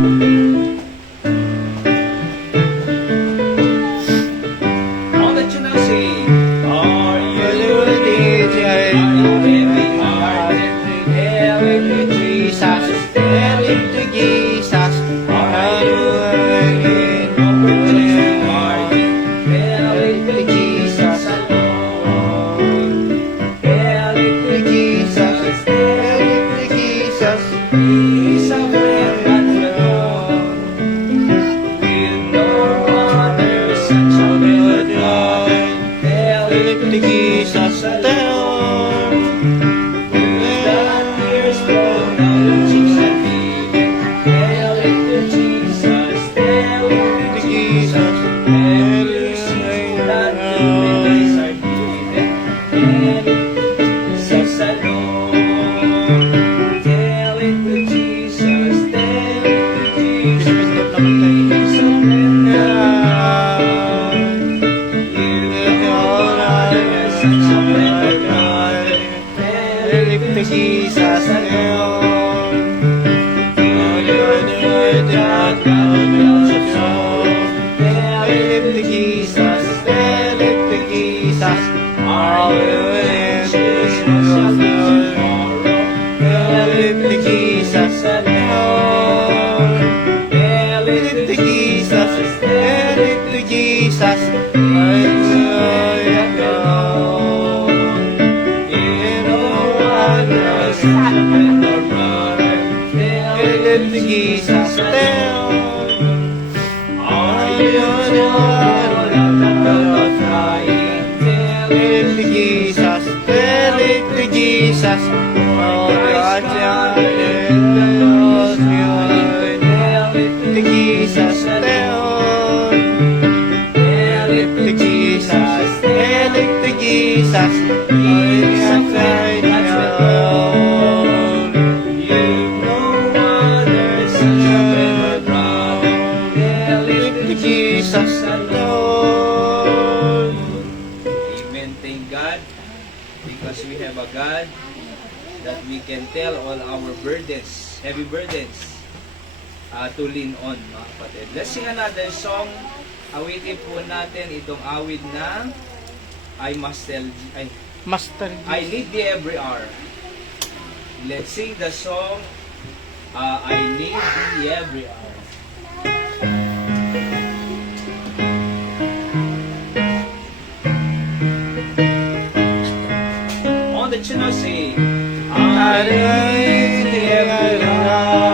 All that you know say, are you DJ? Are you tell it to Jesus? Tell it to Jesus. Are you again? Are you? Tell it to Jesus alone. Tell it to Jesus. Tell it to Jesus. He's a friend that you know. With no other such a good God. Tell it to Jesus alone. Without tears flow down the cheeks and feet. Tell it to Jesus. Tell it to Jesus. Every sin that you realize are given. Tell it to Jesus alone. Tell it to Jesus. Tell it to Jesus. He's a friend that you know there's such a better God. Tell it to Jesus alone. Tell it to Jesus. Tell it to Jesus. Are you in Jesus tomorrow? Tell it to Jesus alone. Tell it to Jesus. Tell it to Jesus. Jesus, tell. Are you not crying? Tell it to Jesus, tell it to Jesus. Oh, God, tell it to Jesus, tell. Tell it to Jesus, tell it to Jesus. He's a friend that you know. You know what there's such a better God. Tell it to Jesus alone. Amen. Thank God, because we have a God that we can tell all our burdens, heavy burdens, to lean on, mga kapatid. Let's sing another song. Awitin po natin itong awit na I need thee every hour. Let's sing the song I need thee every hour. On the channel say I need thee every hour.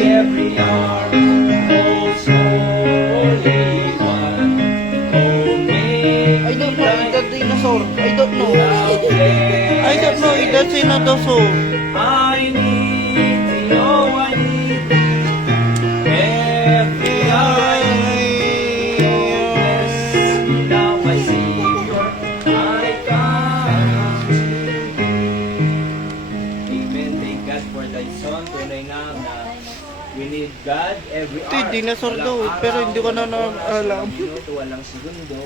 Every hour, oh holy one, oh make I don't know if that's dinosaur. I don't know. I don't know if that's a dinosaur. I need thee, oh I need thee, every hour I need thee, oh bless me now my Savior, I come to thee. Amen, thank God for thy son, tunay nga na we need God every hour. Ito, dinosaur daw, pero hindi ko na alam. Minuto, walang segundo.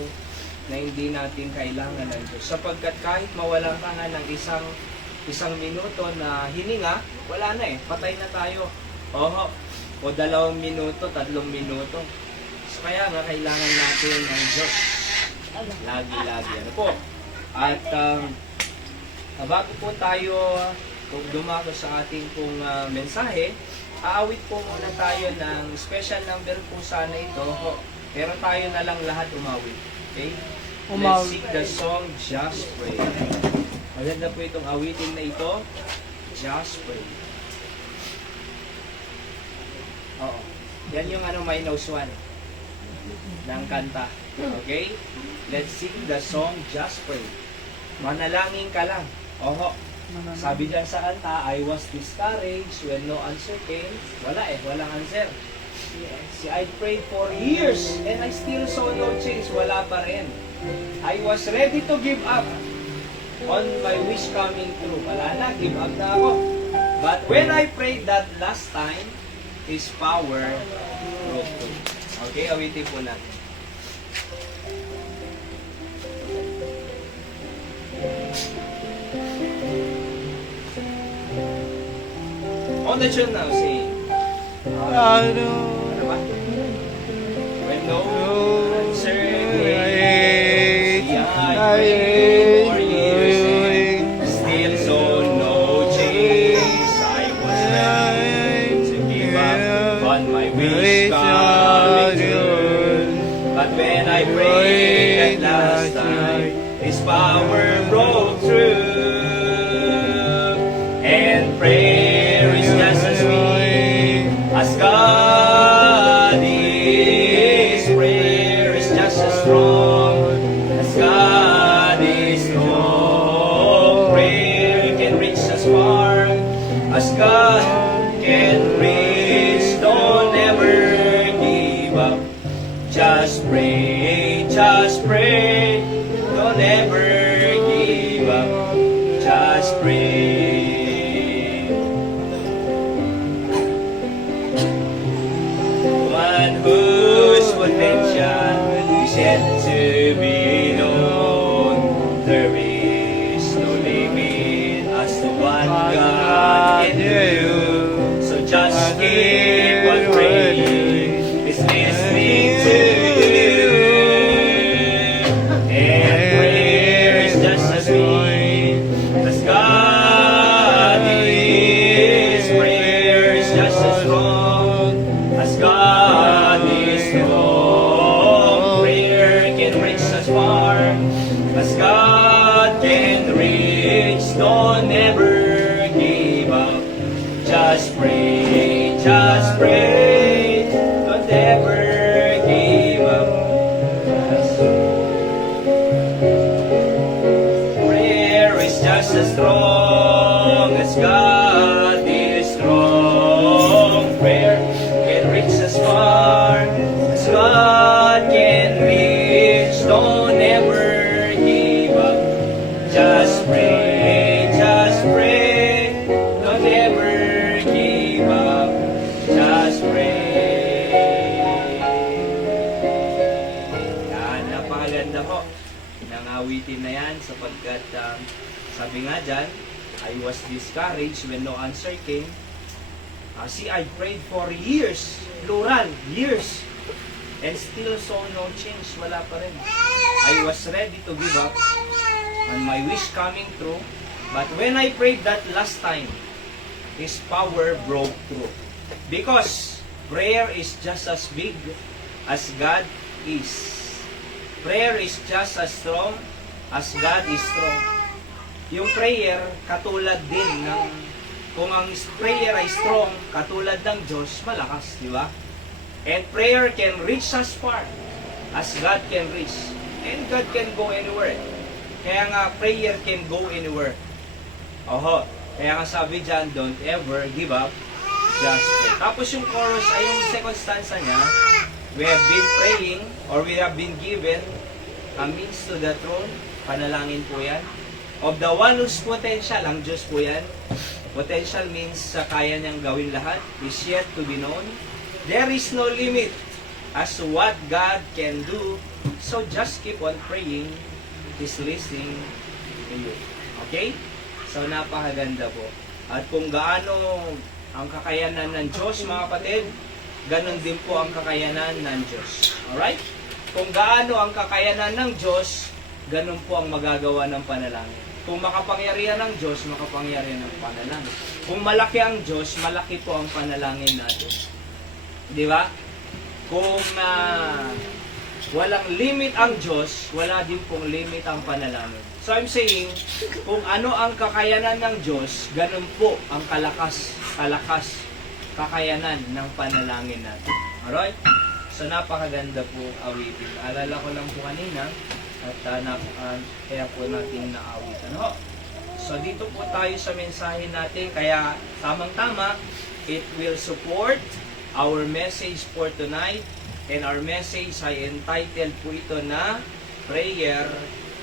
na hindi natin kailangan ng Diyos. Sapagkat kahit mawalan ka nga ng isang minuto na hininga, wala na eh, patay na tayo. O 2 minuto, 3 minuto. So, kaya nga kailangan natin ng Diyos. Lagi-lagi. Ano po? At bago po tayo dumako sa ating pong mensahe, aawit po muna tayo ng special number po sana ito. Pero tayo na lang lahat umawit. Okay? Let's sing the song, Just Pray. Maganda po itong awitin na ito, Just Pray. Oo. Yan yung minus one ng kanta. Okay? Let's sing the song, Just Pray. Manalangin ka lang. Sabi dyan sa kanta, I was discouraged when no answer came. Wala walang answer. See, I prayed for years and I still saw no change. Wala pa rin. I was ready to give up on my wish coming true. Wala na, give up na ako. But when I prayed that last time, His power broke through. Okay, awitin po natin. On the tune now, sing. Ano ba? When no answer came, I prayed for years, still saw no change. I was ready to give up on my wish coming true. But when I prayed that last time, His power broke through. And prayer is just as sweet as God is. Prayer is just as strong as God is strong. Prayer can reach as far as God can reach. Don't ever give up. Just pray, just pray. Don't ever give up. Just pray. Whose potential is yet to be known. There is no limit as to what God can do. So just keep on praying. He's listening to you. And prayer is just as sweet as God is. Prayer is just as strong as God is strong. Prayer can reach as far as God can reach. Don't ever give up. Just pray, just pray. Don't ever give up. Prayer is just as strong as God is strong. Prayer can reach as far as God can reach. Don't ever give up. Just pray, just pray. Don't ever give up. Just pray. Yan, napakaganda po ng awitin na yan sapagkat sabi nga dyan, I was discouraged when no answer came. See, I prayed for years, plural, years, and still saw no change. Wala pa rin. I was ready to give up on my wish coming true. But when I prayed that last time, His power broke through. Because prayer is just as big as God is. Prayer is just as strong as God is strong. Yung prayer, katulad din ng kung ang prayer ay strong, katulad ng Diyos, malakas, di ba? And prayer can reach as far as God can reach. And God can go anywhere. Kaya nga, prayer can go anywhere. Kaya nga sabi dyan, don't ever give up, just pray. Tapos yung chorus ay yung second stanza niya, we have been praying, or we have been given a means to the throne. Panalangin po yan. Of the one whose potential, ang Diyos po yan. Potential means kaya niyang gawin lahat, is yet to be known. There is no limit as to what God can do. So just keep on praying. He's listening to you. Okay? So napakaganda po. At kung gaano ang kakayanan ng Diyos, mga kapatid, ganon din po ang kakayanan ng Diyos. Alright? Kung gaano ang kakayanan ng Diyos, ganon po ang magagawa ng panalangin. Kung makapangyarihan ng Diyos, makapangyarihan ng panalangin. Kung malaki ang Diyos, malaki po ang panalangin natin. Di ba? Kung walang limit ang Diyos, wala din pong limit ang panalangin. So I'm saying, kung ano ang kakayanan ng Diyos, ganun po ang kalakas, kakayanan ng panalangin natin. Alright? So napakaganda po awitin. Alala ko lang po kanina, at kaya po natin naawitan. So dito po tayo sa mensahe natin, kaya tamang-tama, it will support our message for tonight. And our message ay entitled po ito na Prayer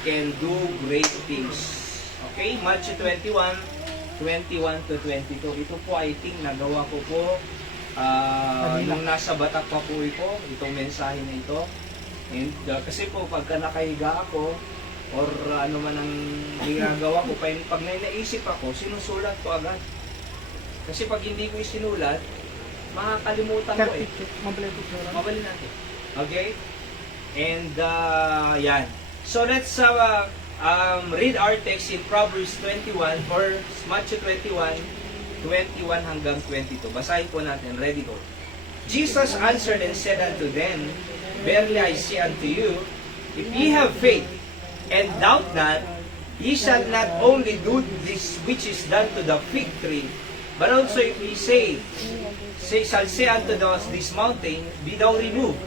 Can Do Great Things. Okay, Matthew 21, 21 to 22. Ito po I think nagawa ko po nung nasa Batak pa po itong mensahe na ito. And, kasi po pagka nakahiga ako or ano man ang ginagawa ko, pag naisip ako, sinusulat ko agad. Kasi pag hindi ko isinulat, makakalimutan ko eh. Mabali natin. Okay? And yan. So let's read our text in Proverbs 21 or Matthew 21, 21 hanggang 22. Basahin po natin. Ready, go. Jesus answered and said unto them, Verily I say unto you, if ye have faith, and doubt not, ye shall not only do this which is done to the fig tree, but also if ye shall say unto this mountain, Be thou removed,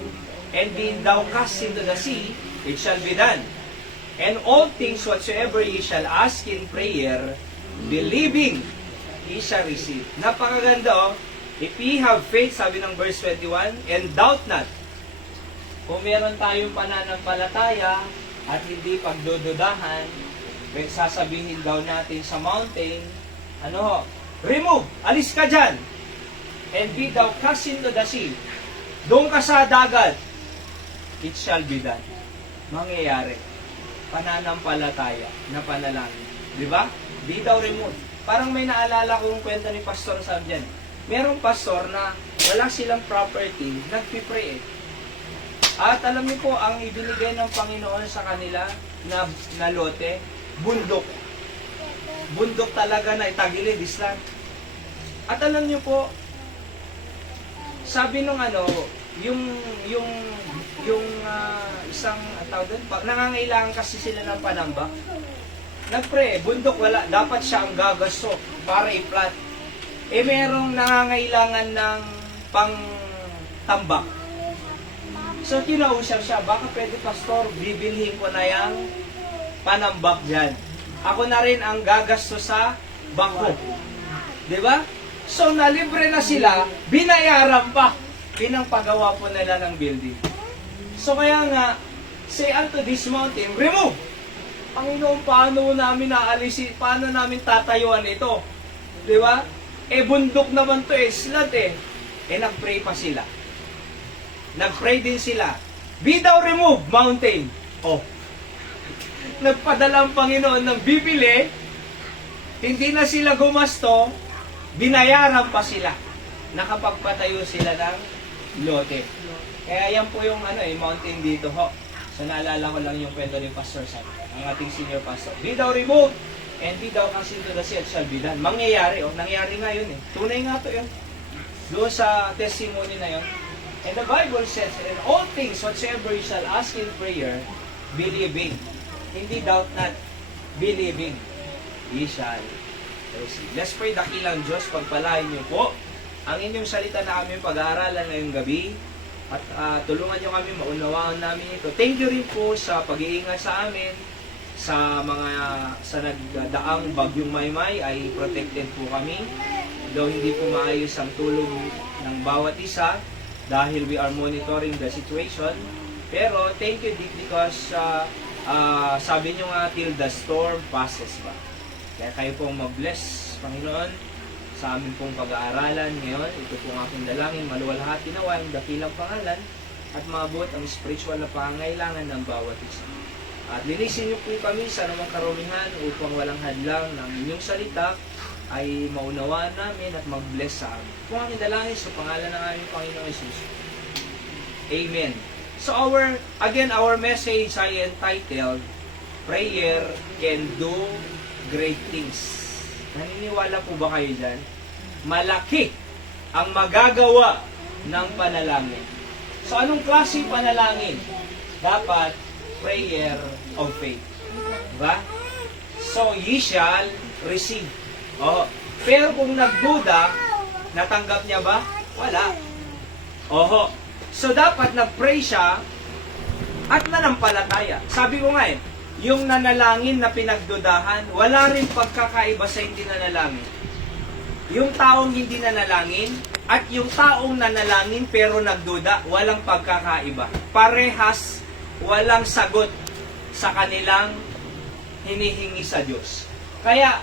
and be thou cast into the sea, it shall be done. And all things whatsoever ye shall ask in prayer, believing, ye shall receive. Napakaganda If ye have faith, sabi ng verse 21, and doubt not. Kung meron tayong pananampalataya at hindi pagdududahan, when sasabihin daw natin sa mountain, remove, alis ka dyan, and be thou cast into the sea. Doon ka sa dagat, it shall be done. Mangyayari. Pananampalataya na panalangin. Di ba? Be thou removed. Parang may naalala kong kwento ni Pastor Sam dyan. Merong pastor na wala silang property, nagpipray eh. At alam niyo po, ang ibinigay ng Panginoon sa kanila na lote, bundok. Bundok talaga na itagilid, island. At alam niyo po, sabi nung isang tao doon, nangangailangan kasi sila ng panambak. Nagpray, bundok wala, dapat siya ang gagasto para i-plant. Merong nangangailangan ng pang-tambak. So, kinausap siya, baka pwede pastor, bibilhin ko na yung panambak dyan. Ako na rin ang gagasto sa bako. Diba? So, nalibre na sila, binayaran pa. Pinangpagawa po nila ng building. So, kaya nga, say unto this mountain, remove! Panginoon, paano namin naalisin, paano namin tatayuan ito? Diba? Bundok naman to slat nag-pray pa sila. Nag-pray din sila. Be thou removed, mountain. Nagpadala ang Panginoon ng bibili, hindi na sila gumasto, binayaran pa sila. Nakapagpatayo sila ng lote. Kaya yan po yung mountain dito ho. So naalala ko lang yung kwento ni Pastor Sam, ang ating senior pastor. Be thou removed, and be thou cast into the sea, it shall be done. Mangyayari, nangyari nga yun Tunay nga to yun. Doon sa testimony na yun. And the Bible says, and all things whatsoever you shall ask in prayer, believing. Hindi doubt not, believing, ye shall receive. Let's pray. Dakilang Diyos, pagpalain niyo po ang inyong salita na aming pag-aaralan ngayong gabi. At tulungan niyo kami, maunawaan namin ito. Thank you rin po sa pag-iingat sa amin. Sa nagdaang bagyong Maymay ay protected po kami. Though hindi po maayos ang tulong ng bawat isa dahil we are monitoring the situation. Pero thank you because sabi nyo nga till the storm passes ba. Kaya kayo pong mag-bless, Panginoon, sa amin pong pag-aaralan ngayon. Ito pong aking dalangin, maluwalhati nawa ang dakilang pangalan at maabot ang spiritual na pangangailangan ng bawat isa. At linisin niyo po kami sa anumang karumihan upang walang hadlang ng inyong salita ay maunawaan namin at mag-bless sa amin. Kung ang dalangin sa pangalan ng aming Panginoong Jesus. Amen. So our message ay entitled, Prayer Can Do Great Things. Naniniwala po ba kayo dyan? Malaki ang magagawa ng panalangin. So anong klase panalangin? Dapat prayer of faith. Diba? So, ye shall receive. Oh. Pero kung nagduda, natanggap niya ba? Wala. Oho. So, dapat nag-pray siya at nanampalataya. Sabi ko nga yung nanalangin na pinagdudahan, wala rin pagkakaiba sa hindi nanalangin. Yung taong hindi nanalangin at yung taong nanalangin pero nagduda, walang pagkakaiba. Parehas walang sagot sa kanilang hinihingi sa Diyos. Kaya,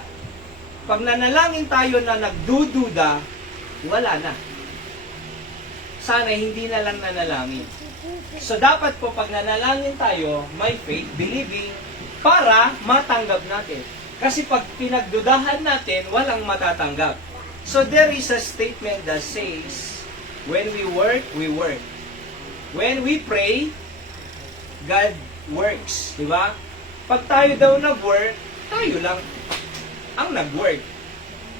pag nanalangin tayo na nagdududa, wala na. Sana hindi na lang nanalangin. So, dapat po pag nanalangin tayo, may faith, believing, para matanggap natin. Kasi pag pinagdudahan natin, walang matatanggap. So, there is a statement that says, when we work, we work. When we pray, God works, di ba? Pag tayo daw nag-work, tayo lang ang nag-work.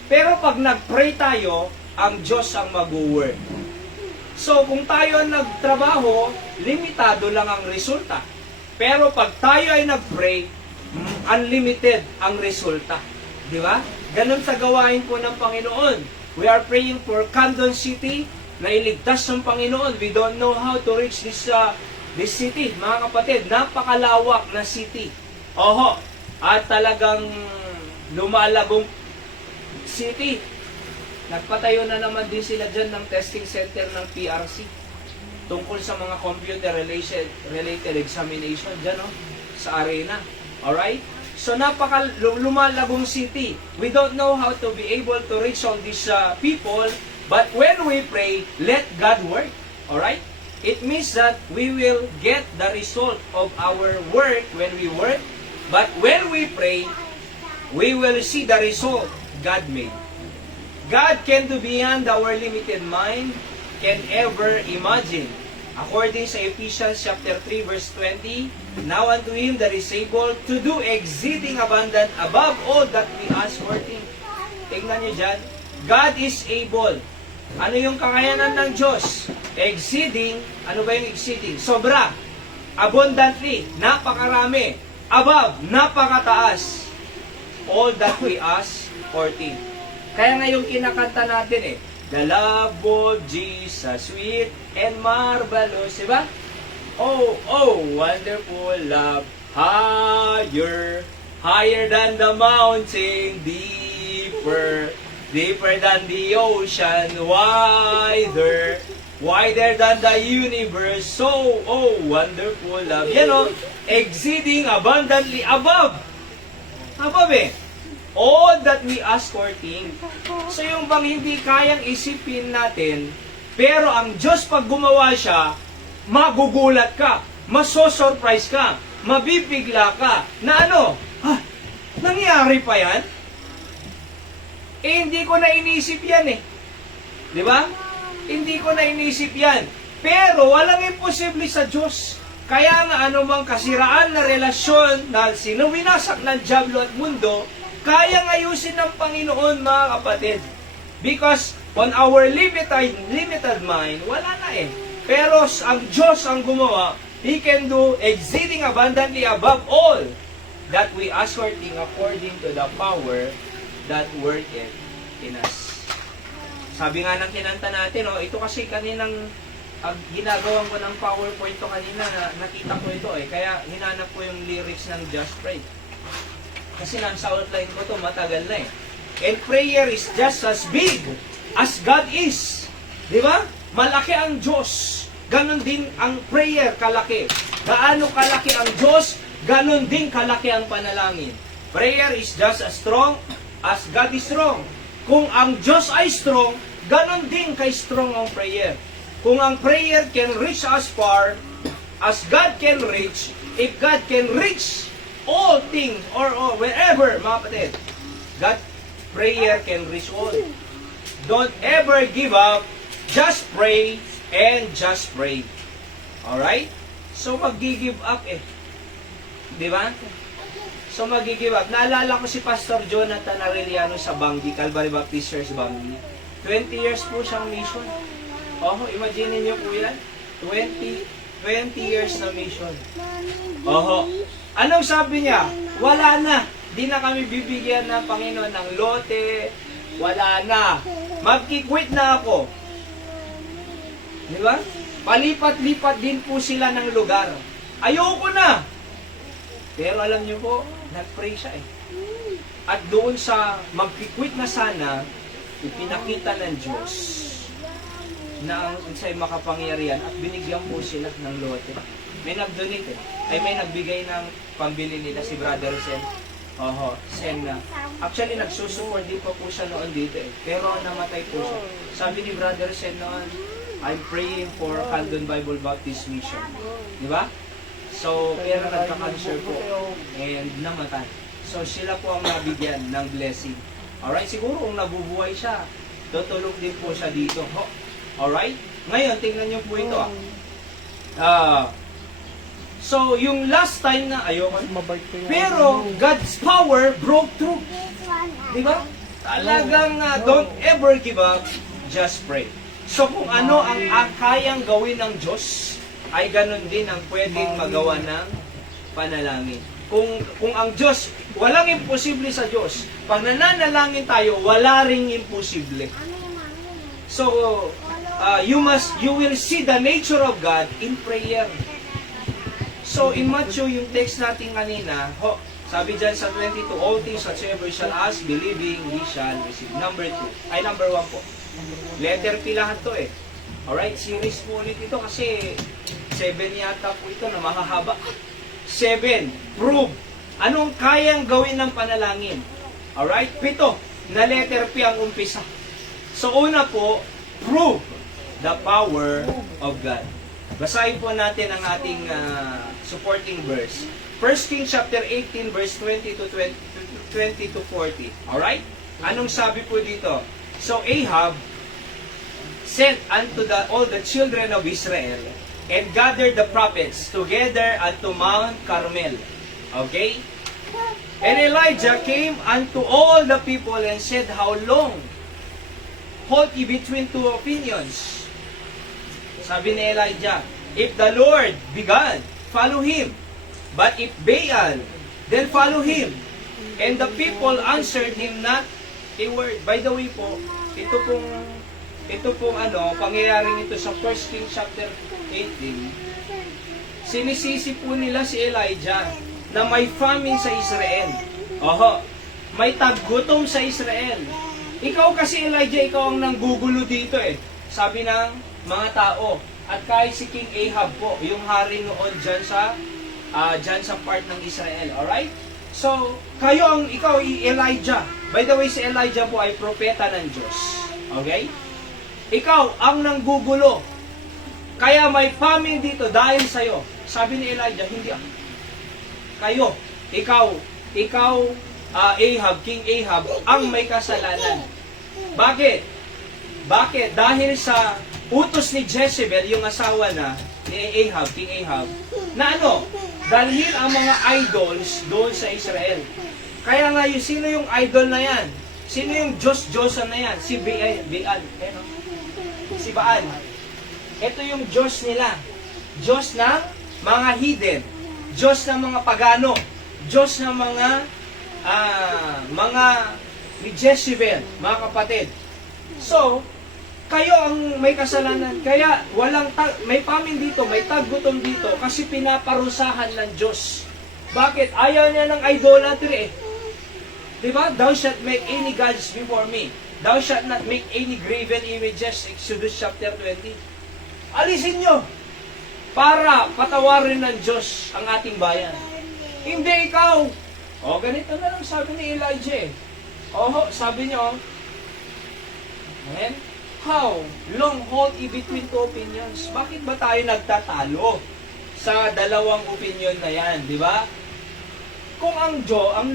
Pero pag nag-pray tayo, ang Diyos ang mag-work. So, kung tayo nagtrabaho, limitado lang ang resulta. Pero pag tayo ay nag-pray, unlimited ang resulta. Di ba? Ganun sa gawain po ng Panginoon. We are praying for Camden City na iligtas ng Panginoon. We don't know how to reach this city, mga kapatid, napakalawak na city. Oho, at talagang lumalagong city. Nagpatayo na naman din sila dyan ng testing center ng PRC tungkol sa mga computer related examination dyan, sa arena. Alright? So, lumalagong city. We don't know how to be able to reach all these people, but when we pray, let God work. Alright? It means that we will get the result of our work when we work. But when we pray, we will see the result God made. God can do beyond our limited mind can ever imagine. According sa Ephesians chapter 3 verse 20, now unto Him that is able to do exceeding abundant above all that we ask or think. Tingnan niyo dyan, God is able. Ano yung kakayanan ng Diyos? Exceeding, ano ba yung exceeding? Sobra, abundantly, napakarami, above, napakataas, all that we ask or think. Kaya nga yung kinakanta natin the love of Jesus, sweet and marvelous, diba? Oh, oh, wonderful love, higher, higher than the mountain, deeper, deeper than the ocean, wider, wider than the universe, so, oh, wonderful love. Yan exceeding abundantly above. Above all that we ask or think. So yung bang hindi kayang isipin natin, pero ang Diyos pag gumawa siya, magugulat ka, masosurprise ka, mabibigla ka, na nangyari pa yan? Hindi ko na inisip yan Di ba? Hindi ko na inisip yan. Pero walang imposible sa Diyos. Kaya nga anumang kasiraan na relasyon na sinuwinasak ng diablo at mundo, kayang ayusin ng Panginoon, mga kapatid. Because on our limited mind, wala na Pero ang Diyos ang gumawa, He can do exceeding abundantly above all that we ask or think according to the power that worketh in us. Sabi nga ng kinanta natin, ito kasi kaninang ginagawan ko ng PowerPoint to kanina, nakita ko ito kaya hinanap ko yung lyrics ng Just Pray. Kasi nasa outline ko to, matagal na And prayer is just as big as God is. Di ba? Malaki ang Diyos. Ganon din ang prayer kalaki. Gaano kalaki ang Diyos, ganon din kalaki ang panalangin. Prayer is just as strong as God is strong. Kung ang Diyos ay strong, ganon din kay strong ang prayer. kung ang prayer can reach as far as God can reach, if God can reach all things or wherever, mga kapatid, God prayer can reach all. Don't ever give up. Just pray and just pray. Alright? So, mag-give up eh. Di ba? So, mag-give up. Naalala ko si Pastor Jonathan Arellano sa Bangi, Calvary Baptist Church, Bangi. 20 years po siyang mission. Oh, imagine niyo po yan. 20 years na mission. Oh, anong sabi niya? Wala na. Di na kami bibigyan ng Panginoon ng lote. Wala na. Magki-quit na ako. Di ba? Palipat-lipat din po sila ng lugar. Ayoko na. Pero alam niyo po, nag-pray siya eh. At doon sa magki-quit na sana, ipinakita ng Diyos na ang sa'y makapangyarihan at binigyan po sila ng lote. May nag-donate eh. Ay may nagbigay ng pambili nila si Brother Sen. Sen na. Actually, nagsusupport din po siya noon dito eh. Pero namatay po siya. Sabi ni Brother Sen noon, I'm praying for Caldon Bible Baptist Mission. Di ba? So, pero nagka-cancer po and namatay. So, sila po ang nabigyan ng blessing. Alright? Siguro kung nabubuhay siya, tutulog din po siya dito. Alright? Ngayon, tingnan niyo po ito. So, yung last time na, pero God's power broke through. Di ba? Talagang don't ever give up, just pray. So, kung ano ang kayang gawin ng Diyos, ay ganun din ang pwedeng magawa ng panalangin. Kung ang Diyos, walang imposible sa Diyos. Pag nananalangin tayo, wala ring imposible. So, you will see the nature of God in prayer. So, in Matthew, yung text natin kanina, sabi dyan sa 22, all things whatsoever shall ask, believing, we shall receive. Number 1 po. Letter P lahat to eh. Alright, series po ulit ito kasi 7 yata po ito na mahahaba. 7, prove. Anong kayang gawin ng panalangin? Alright, 7, na letter P ang umpisa. So, una po, prove the power of God. Basahin po natin ang ating supporting verse. 1 Kings chapter 18 verse 20 to 40. Alright? Anong sabi po dito? So Ahab sent unto all the children of Israel and gathered the prophets together unto Mount Carmel. Okay? And Elijah came unto all the people and said, how long halt ye between two opinions? Sabi ni Elijah, if the Lord be God, follow Him. But if Baal, then follow him. And the people answered him not a word. By the way po, ito pong pangyayaring ito sa 1 Kings chapter 18, sinisisi po nila si Elijah na may famine sa Israel. May taggutom sa Israel. Ikaw kasi Elijah, ikaw ang nanggugulo dito eh. Sabi ng mga tao. At kahit si King Ahab po, yung hari noon dyan sa part ng Israel. Alright? So, ikaw Elijah. By the way, si Elijah po ay propeta ng Diyos. Okay? Ikaw ang nanggugulo. Kaya may famine dito dahil sa'yo. Sabi ni Elijah, hindi ako. Ikaw, Ahab, King Ahab, ang may kasalanan. Bakit? Dahil sa utos ni Jezebel, yung asawa ni Ahab, King Ahab, na dalhin ang mga idols doon sa Israel. Kaya nga, sino yung idol na yan? Sino yung Diyos-Diyosan na yan? Si Baal. Si Baal. Ito yung Diyos nila. Diyos ng mga heathen. Diyos ng mga pagano. Diyos ng mga ni Jezebel, mga kapatid. So, kayo ang may kasalanan. Kaya may famine dito, may taggutom dito kasi pinaparusahan ng Diyos. Bakit? Ayaw niya ng idolatry eh. Diba? Thou shalt make any gods before me. Thou shalt not make any graven images. Exodus chapter 20. Alisin nyo para patawarin ng Diyos ang ating bayan. Hindi ikaw. Ganito na lang sabi ni Elijah eh. Sabi nyo, amen? How? Long hold in between two opinions. Bakit ba tayo nagtatalo sa dalawang opinion na yan, di ba? Kung ang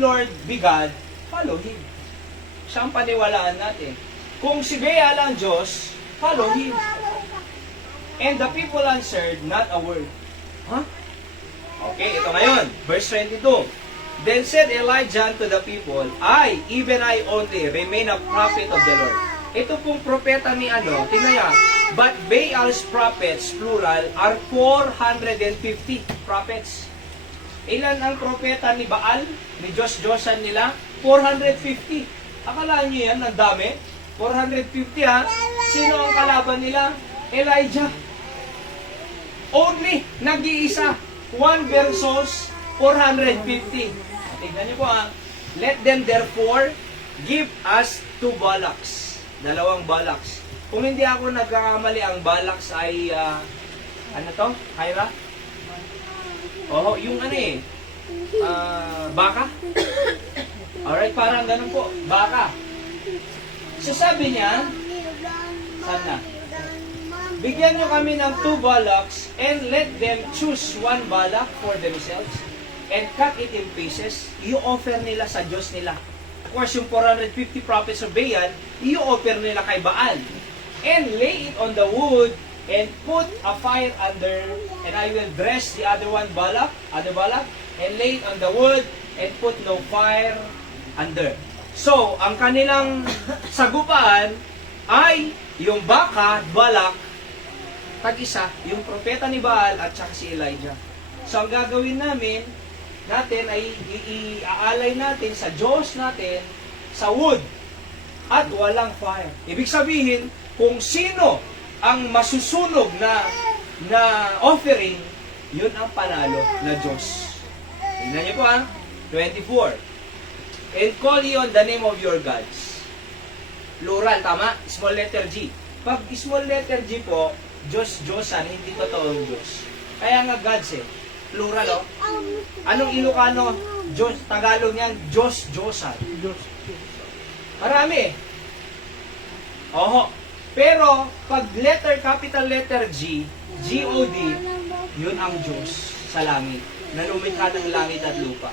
Lord be God, follow Him. Siya ang paniwalaan natin. Kung si Baal ang Diyos, follow Him. And the people answered, not a word. Huh? Okay, ito ngayon. Verse 22. Then said Elijah unto the people, even I only, remain a prophet of the Lord. Ito pong propeta ni tinaya. But Baal's prophets, plural, are 450 prophets. Ilan ang propeta ni Baal? Ni Diyos-Diyosan nila? 450. Akalaan nyo yan, ang dami? 450 ha? Sino ang kalaban nila? Elijah. Only, nag-iisa. 1 versus 450. Tignan nyo po ha. Let them therefore give us 2 bullocks. 2 bullocks. Kung hindi ako nagkakamali, ang bullocks ay, ano to? Hyra? Oh, yung baka? Alright, parang ganun po. Baka. So sabi niya, sana, bigyan nyo kami ng 2 bullocks and let them choose 1 bullock for themselves and cut it in pieces. I-offer nila sa Diyos nila. Of course, yung 450 prophets of Baal, i-offer nila kay Baal. And lay it on the wood and put a fire under, and I will dress the other bullock, and lay it on the wood and put no fire under. So, ang kanilang sagupaan ay yung baka, balak, tag-isa, yung propeta ni Baal at saka si Elijah. So, ang gagawin natin ay iaalay natin sa Diyos natin sa wood at walang fire. Ibig sabihin, kung sino ang masusunog na offering, yun ang panalo na Diyos. Tingnan niyo po ha, 24. And call ye on the name of your gods. Plural, tama? Small letter G. Pag small letter G po, Diyos-Diyosan, hindi totoong Diyos. Kaya nga gods plural Anong Ilocano? Diyos, Tagalog niyan, Diyos-Diyosan. Marami Oho. Pero, pag capital letter G, G-O-D, yun ang Diyos sa langit, na lumikha ng langit at lupa.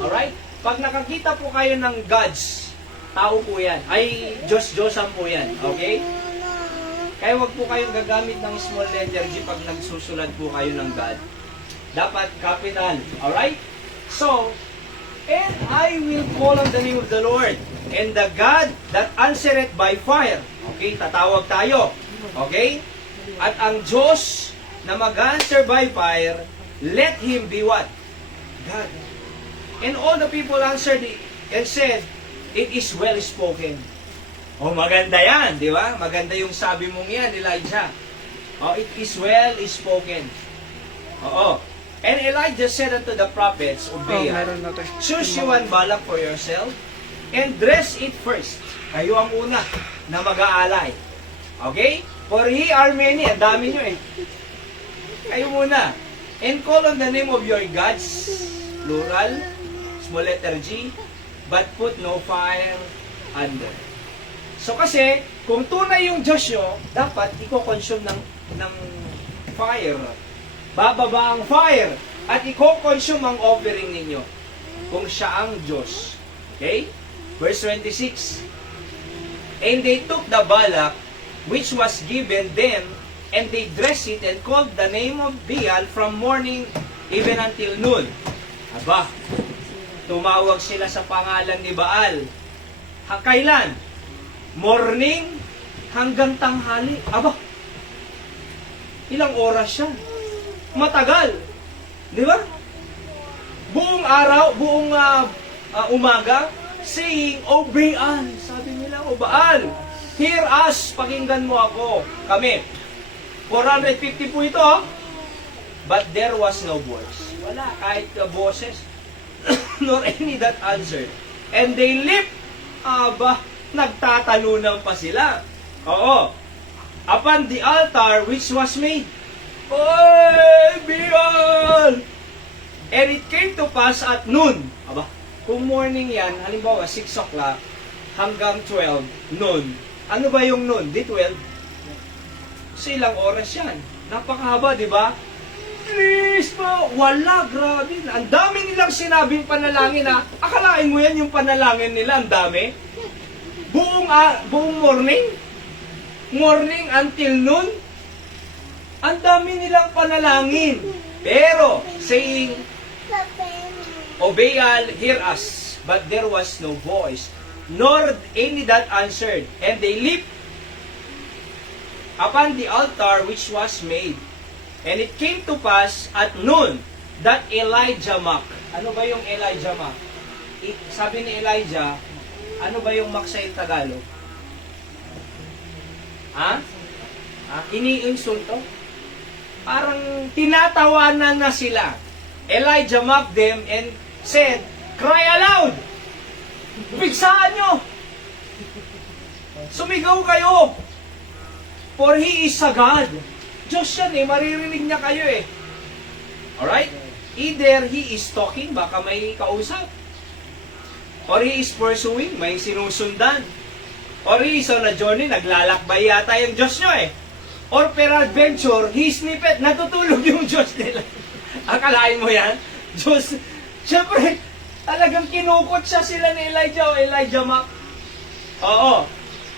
Alright? Pag nakakita po kayo ng gods, tao po yan. Ay, Diyos-Diyosan po yan. Okay? Kaya wag po kayong gagamit ng small letter G pag nagsusulat po kayo ng God. Dapat capital. Alright? So, and I will call on the name of the Lord, and the God that answereth by fire. Okay, tatawag tayo. Okay? At ang Diyos na mag-answer by fire, let Him be what? God. And all the people answered and said, it is well spoken. Oh, maganda yan, di ba? Maganda yung sabi mong yan, Elijah. Oh, it is well spoken. Oo. And Elijah said unto the prophets of Baal, choose you 1 bullock for yourself, and dress it first. Kayo ang una na mag-aalay. Okay? For ye are many. Ang dami nyo Kayo muna. And call on the name of your gods, plural, small letter G, but put no fire under. So kasi, kung tunay yung Diyos nyo, dapat i-consume ng fire. Bababa ang fire at i-consume ang offering ninyo kung siya ang Diyos. Okay? Verse 26. And they took the bullock which was given them, and they dressed it and called the name of Baal from morning even until noon. Aba, tumawag sila sa pangalan ni Baal. Kailan? Morning hanggang tanghali. Aba, ilang oras siya? Matagal. Di ba? Buong araw, buong umaga, saying, O Baal, sabi nila, O Baal, hear us, pakinggan mo ako, kami. 450 po ito, but there was no voice. Wala, kahit boses, nor any that answered. And they leaped, nagtatalunan pa sila. Oo. Upon the altar which was made. Oy, Baal! And it came to pass at noon. Aba, kung morning yan, halimbawa 6 o'clock hanggang 12, noon, Ano ba yung noon? Di 12? So ilang oras yan? Napakahaba, di ba? Please po! Wala, grabe. Ang dami nilang sinabing panalangin ha. Akalain mo yan yung panalangin nila, ang dami. Buong morning? Morning until noon? Ang dami nilang panalangin. Pero, saying, Obey all, hear us. But there was no voice, nor any that answered. And they leaped upon the altar which was made. And it came to pass at noon that Elijah mocked. Ano ba yung Elijah mock? Sabi ni Elijah, ano ba yung mock sa Tagalog? Ha? Iniinsulto? Parang tinatawanan na sila. Elijah mocked them and said, "Cry aloud! Bigsaan nyo! Sumigaw kayo! For He is a God." Diyos yan maririnig niya kayo Alright? Either He is talking, baka may kausap. Or He is pursuing, may sinusundan. Or He is on a journey, naglalakbay yata yung Diyos nyo Or peradventure, He snippet, natutulog yung Diyos nila. Akalain mo yan? Diyos, syempre, talagang kinukot siya sila ni Elijah Elijah mock. Oo.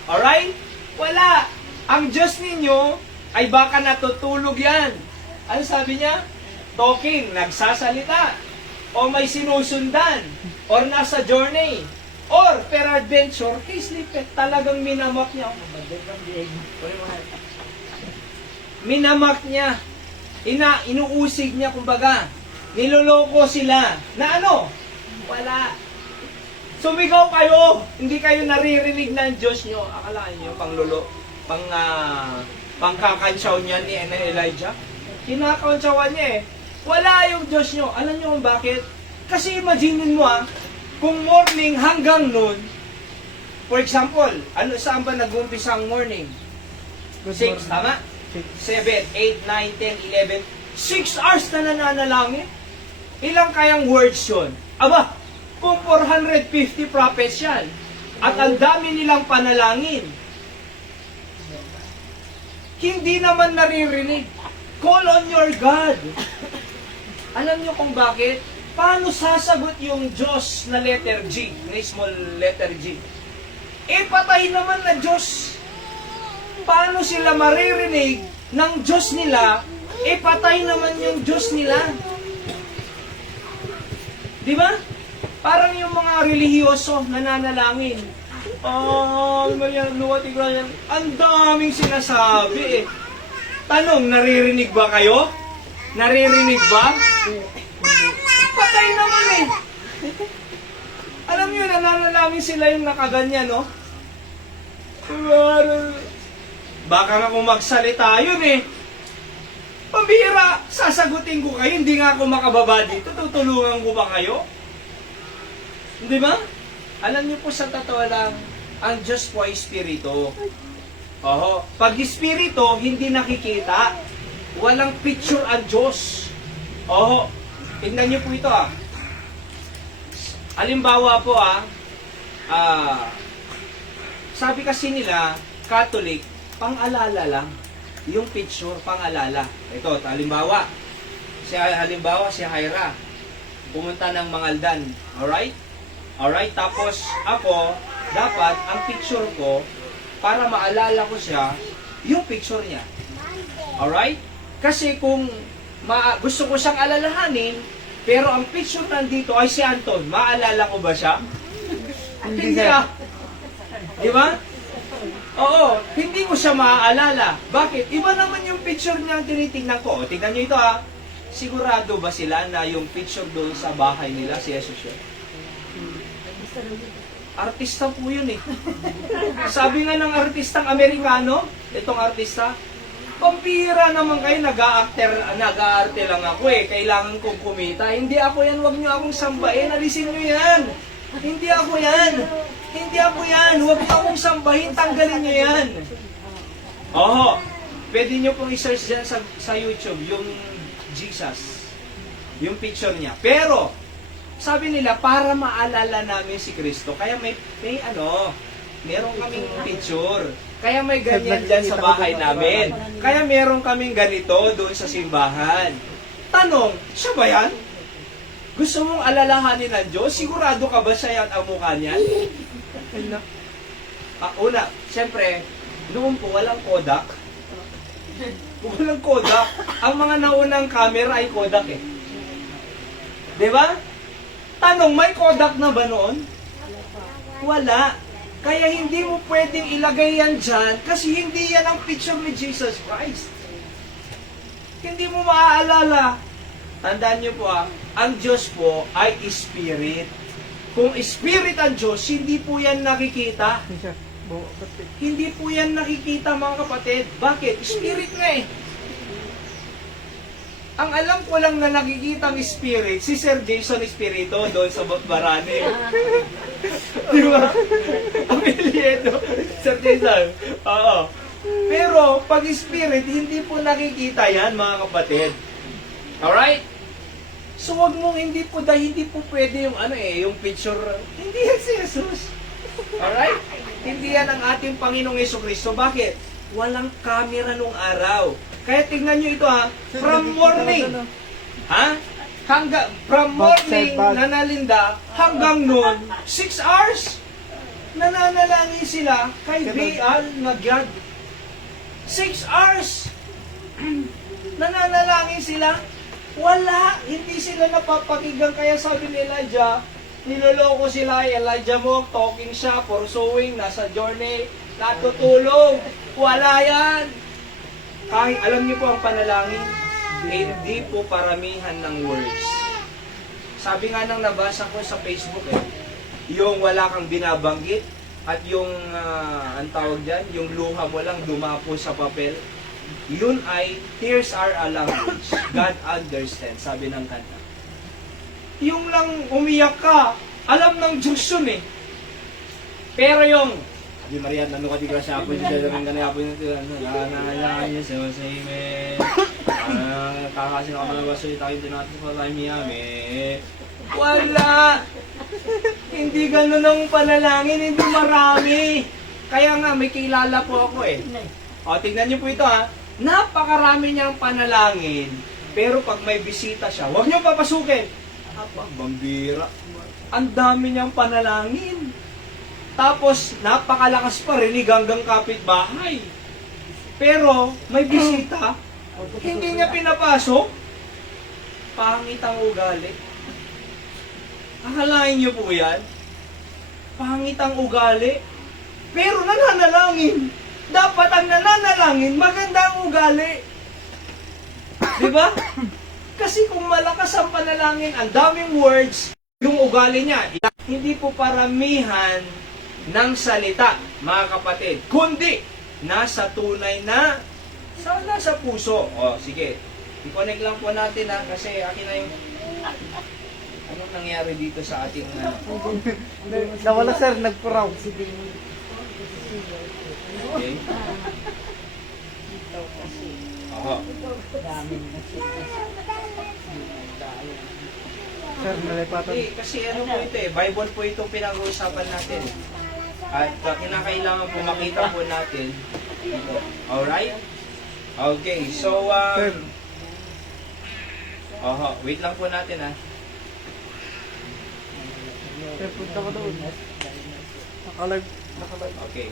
Alright? Wala. Ang Diyos ninyo, ay baka natutulog yan. Ano sabi niya? Talking, nagsasalita. O may sinusundan. Or nasa journey. Or, peradventure, He snippet. Talagang minamak niya. Minamak niya. Inuusig niya, kumbaga. Niloloko sila. Na ano? Wala. Sumigaw kayo. Hindi kayo naririnig ng Diyos nyo. Akalaan nyo, pangkakansyaw niya ni Elijah. Kinakansyawan niya Wala yung Diyos nyo. Alam nyo kung bakit? Kasi imaginin mo kung morning hanggang noon, for example, saan ba nag-umpisa ang morning? 6, tama? 7, 8, 9, 10, 11. 6 hours na nananalangin. Ilang kayang words yun? Aba, kung 450 prophets yan, at ang dami nilang panalangin, hindi naman naririnig. Call on your God. Alam niyo kung bakit? Paano sasagot yung Diyos na letter G, na small letter G? Patay naman na Diyos. Paano sila maririnig ng Diyos nila, patay naman yung Diyos nila? Di ba? Parang yung mga relihiyoso nananalangin. Ang daming sinasabi Tanong, naririnig ba kayo? Naririnig ba? Patay naman Alam niyo, nananalangin sila yung nakaganyan, Baka nga kung magsalita yun Pambihira, sasagutin ko kayo, hindi nga ako makababa dito, tutulungan ko ba kayo? Di ba? Alam niyo po sa totoo lang, ang Diyos po ay Espiritu. Pag Espiritu, hindi nakikita. Walang picture ang Diyos. Tingnan niyo po ito Halimbawa po sabi kasi nila, Catholic, pang-alala lang. Yung picture, pang-alala. Ito, halimbawa si Hyra, pumunta ng Mangaldan. Alright, tapos ako, dapat ang picture ko, para maalala ko siya, yung picture niya. Alright? Kasi kung gusto ko siyang alalahanin, pero ang picture nandito ay si Anton, maalala ko ba siya? Hindi Di ba? Oo, hindi ko siya maaalala. Bakit? Iba naman yung picture niya ang tinitingnan ko. Tingnan niyo ito Sigurado ba sila na yung picture doon sa bahay nila si Jesus yun? Artista po yun Sabi nga ng artistang Amerikano, itong artista, pambira naman kayo, nag-aarte lang ako kailangan kong kumita. Hindi ako yan, wag niyo akong sambahin, alisin niyo yan. Hindi ako yan, wag niyo akong sambahin, tanggalin niyo yan. Pwede niyo pong i-search dyan sa YouTube, yung Jesus, yung picture niya. Pero, sabi nila, para maalala namin si Kristo, kaya may meron kaming picture. Kaya may ganyan dyan sa bahay namin. Kaya meron kaming ganito doon sa simbahan. Tanong, siya ba yan? Gusto mong alalahanin ng Diyos? Sigurado ka ba siya yan ang mukha niyan? Una, siyempre, noon po walang Kodak. Walang Kodak. Ang mga naunang camera ay Kodak eh. Diba? Tanong, may Kodak na ba noon? Wala. Kaya hindi mo pwedeng ilagay yan dyan kasi hindi yan ang picture ni Jesus Christ. Hindi mo maaalala. Tandaan niyo po ang Diyos po ay Spirit. Kung Spirit ang Diyos, hindi po yan nakikita. Hindi po yan nakikita mga kapatid. Bakit? Spirit nga eh. Ang alam ko lang na nakikita ang Spirit, si Sir Jason Espirito doon sa Barane. Di ba? Ang Eliedo. Sir Jason. Oo. Pero pag Spirit, hindi po nakikita yan mga kapatid. Alright? So wag mong hindi po pwede yung yung picture. Hindi yan si Jesus. Alright? Hindi yan ang ating Panginoong Jesucristo. Bakit? Walang camera nung araw. Kaya tignan nyo ito from morning. From morning nanalinda hanggang noon, 6 hours. Nananalangin sila kay Baal na God. 6 hours. Nananalangin sila. Wala. Hindi sila napapakinggan. Kaya sabi ni Elijah, niloloko sila. Elijah mo, talking siya, pursuing, nasa journey, natutulog. Wala yan. Kahit alam niyo po ang panalangin, hindi po paramihan ng words. Sabi nga nang nabasa ko sa Facebook yung wala kang binabanggit at yung ang tawag diyan, yung luha mo lang dumapo sa papel, yun ay tears are a language. God understands, sabi ng kanta. Yung lang umiyak ka, alam ng Diyos yun eh. Pero yung Adi Maria, nando ka di grasya po siya ng ganaya po yung nananalaan niya sa masayme. Kakasin ako ng baso tayo din natin sa Miyami. Wala! Hindi ganun ang panalangin, hindi marami. Kaya nga, may kilala po ako eh. O, tignan niyo po ito Napakarami niyang panalangin. Pero pag may bisita siya, huwag niyo papasukin. Bambira. Ang dami niyang panalangin. Tapos, napakalakas pa rinig hanggang kapitbahay. Pero, may bisita, hindi niya pinapasok. Pangit ang ugali. Akalain niyo po yan? Pangit ang ugali. Pero nananalangin. Dapat ang nananalangin, maganda ang ugali. Diba? Kasi kung malakas ang panalangin, ang daming words, yung ugali niya, hindi po paramihan ng salita, mga kapatid, kundi nasa tunay na nasa puso. O, sige. I-connect lang po natin kasi akin na yung anong nangyari dito sa ating Nawala sir, nagpuraw. okay. Oho. Sir, nalipatan. Kasi ano po ito Bible po itong pinag-uusapan natin. At kinakailangan po makita po natin ito. Alright? Okay, so Sir, wait lang po natin sir, punta ko doon. Nakalag. Okay.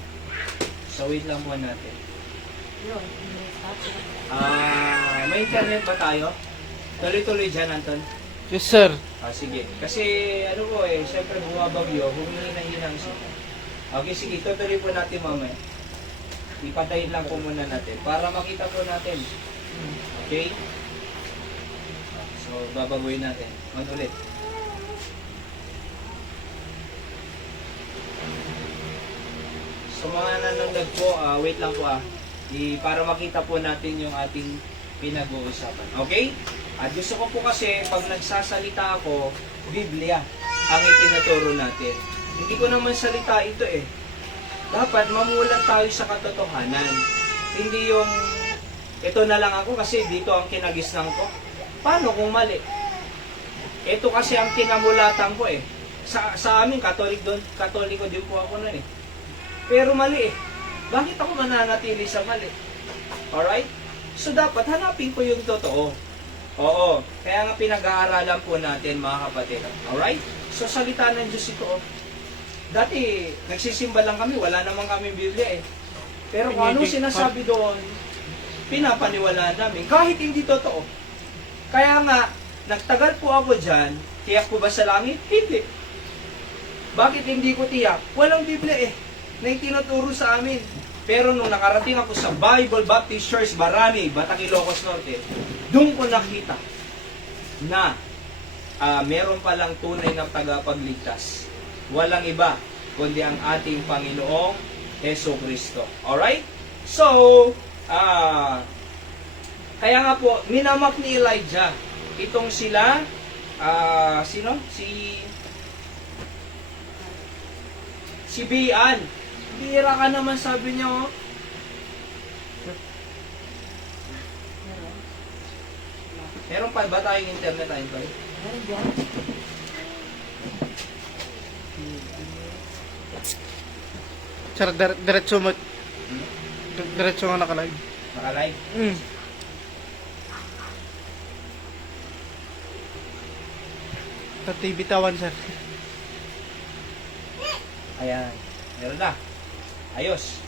So wait lang po natin. May internet ba tayo? Tuloy-tuloy dyan, Anton. Yes sir. Sige. Kasi ano po syempre bumabagyo, humihina-hina ang siya. Okay, sige, tutuloy po natin mamaya. Ipatayin lang po muna natin para makita po natin. Okay? So, babaguhin natin. Ulit. So, mga nanonood po, wait lang po para makita po natin yung ating pinag-uusapan. Okay? At gusto ko po kasi, pag nagsasalita ako, Biblia ang itinuturo natin. Hindi ko naman salita ito Dapat mamulat tayo sa katotohanan. Hindi yung, ito na lang ako kasi dito ang kinagisnan ko. Paano kung mali? Ito kasi ang kinamulatan ko Sa amin, Katoliko din po ako nun pero mali eh. Bakit ako mananatili sa mali? Alright? So dapat hanapin ko yung totoo. Oo. Kaya nga pinag-aaralan po natin mga kapatid. Alright? So salita ng Diyos ito. Dati, nagsisimba lang kami, wala naman kami Biblia eh. Pero kung anong sinasabi doon, pinapaniwalaan namin. Kahit hindi totoo. Kaya nga, nagtagal po ako dyan, tiyak ko ba sa langit? Hindi. Bakit hindi ko tiyak? Walang Biblia eh, na itinuturo sa amin. Pero nung nakarating ako sa Bible Baptist Church, Barani, Batang Ilocos Norte, doon ko nakita na meron palang tunay na tagapagligtas. Walang iba, kundi ang ating Panginoong Heso Kristo. Alright? So, kaya nga po, minamak ni Elijah, itong sila, sino? Si Bian. Bira ka naman, sabi niya, oh. Meron pa ba tayong internet, ayun pa? Sir, diretso mo. Diretso nga nakalive. Naka-live? Sa TV tawan, sir. Ayan. Meron na. Ayos.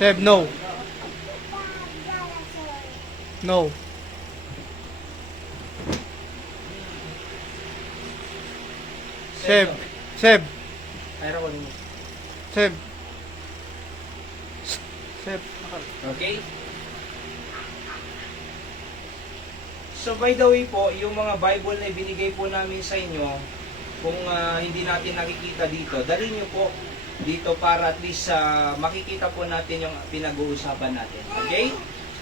Seb, no. No. Seb. Seb. Ayun ko din. Seb. Seb. Okay? So by the way po, yung mga Bible na binigay po namin sa inyo, kung hindi natin nakikita dito, dalhin nyo po dito para at least makikita po natin yung pinag-uusapan natin. Okay?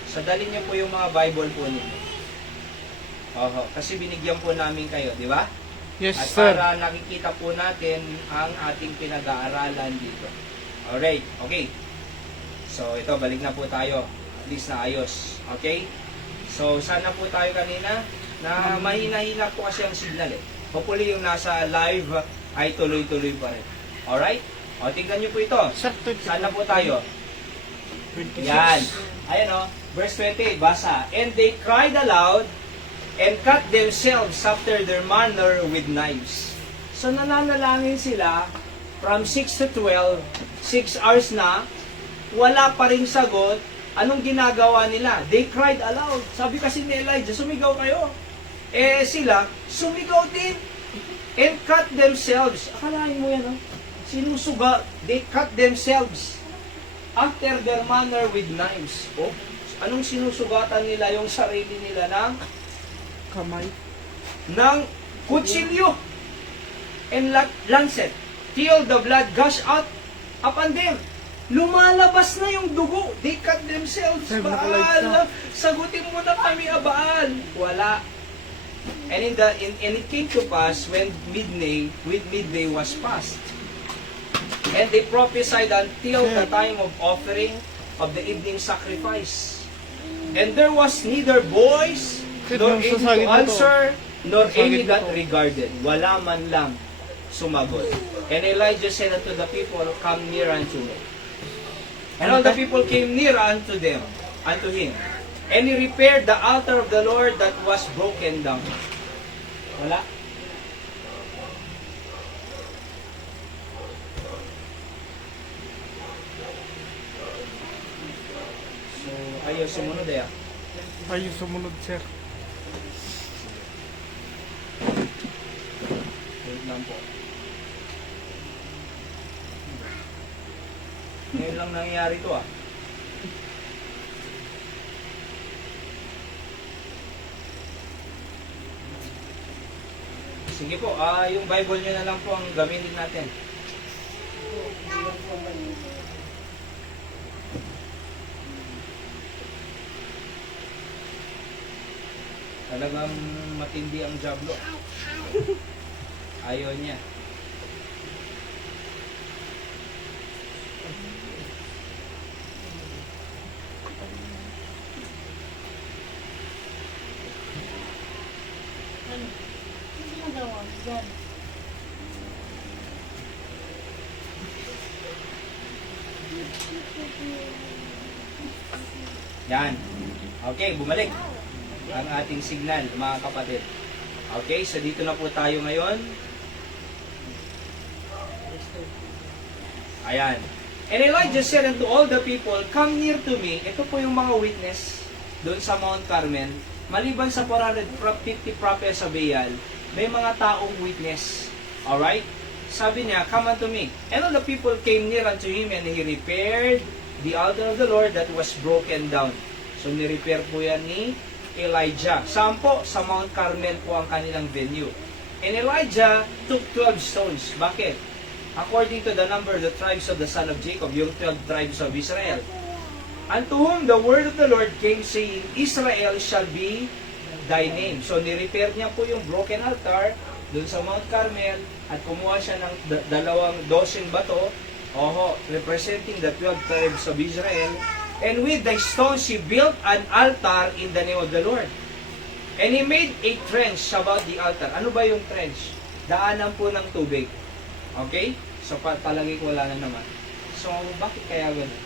So dalhin nyo po yung mga Bible po ninyo. Oho, kasi binigyan po namin kayo, di ba? Yes, At sir. para nakikita po natin ang ating pinag-aaralan dito. Alright, okay. So ito, balik na po tayo. At least na ayos. Okay? So sana po tayo kanina na mahina-hina po kasi ang signal eh. Hopefully yung nasa live ay tuloy-tuloy pa rin. Alright? O, tingnan nyo po ito. Sir, Sana po tayo. Yan. Ayan o. Verse 20, basa. And they cried aloud and cut themselves after their manner with knives. So nananalangin sila from 6 to 12, 6 hours na, wala pa rin sagot. Anong ginagawa nila? They cried aloud. Sabi kasi ni Elijah, sumigaw kayo. Eh sila, sumigaw din. And cut themselves. Akalain mo yan, sinusuga. They cut themselves after their manner with knives. Oh, anong sinusugatan nila yung sarili nila ng kamay. ng kutsilyo and lancet till the blood gush out upon them. Lumalabas na yung dugo. They cut themselves. Sir, Baal, nakalive sagutin mo na kami, Baal. Wala. And it came to pass when midday was past. And they prophesied until the time of offering of the evening sacrifice. And there was neither voice, nor any to answer, nor any that regarded. Wala man lang sumagot. And Elijah said unto the people, come near unto me. And all the people came near unto him. And he repaired the altar of the Lord that was broken down. Wala. So, ayaw sumunod eh. Ayun, sumunod, sir. Wait lang po. Ngayon lang nangyayari to ah. Sige po, yung Bible nyo na lang po ang gamitin natin. Talagang matindi ang Diablo. Ayaw niya. Yan. Okay, bumalik ang ating signal, mga kapatid. Okay, so dito na po tayo ngayon. Ayan. And Elijah said unto all the people, come near to me. Ito po yung mga witness doon sa Mount Carmel. Maliban sa 450 prophets sa Baal, may mga taong witness. Alright? Sabi niya, come unto me. And all the people came near unto him, and he repaired the altar of the Lord that was broken down. So, nirepair po yan ni Elijah. Saan po? Sa Mount Carmel po ang kanilang venue. And Elijah took 12 stones. Bakit? According to the number of the tribes of the son of Jacob, yung 12 tribes of Israel. Unto whom the word of the Lord came, saying, Israel shall be thy name. So, nirepair niya po yung broken altar dun sa Mount Carmel at kumuha siya ng 12 bato, representing the 12 tribes of Israel. And with the stones, he built an altar in the name of the Lord. And he made a trench about the altar. Ano ba yung trench? Daanan po ng tubig. Okay? So, palagi ko wala na naman. So, bakit kaya gano'n?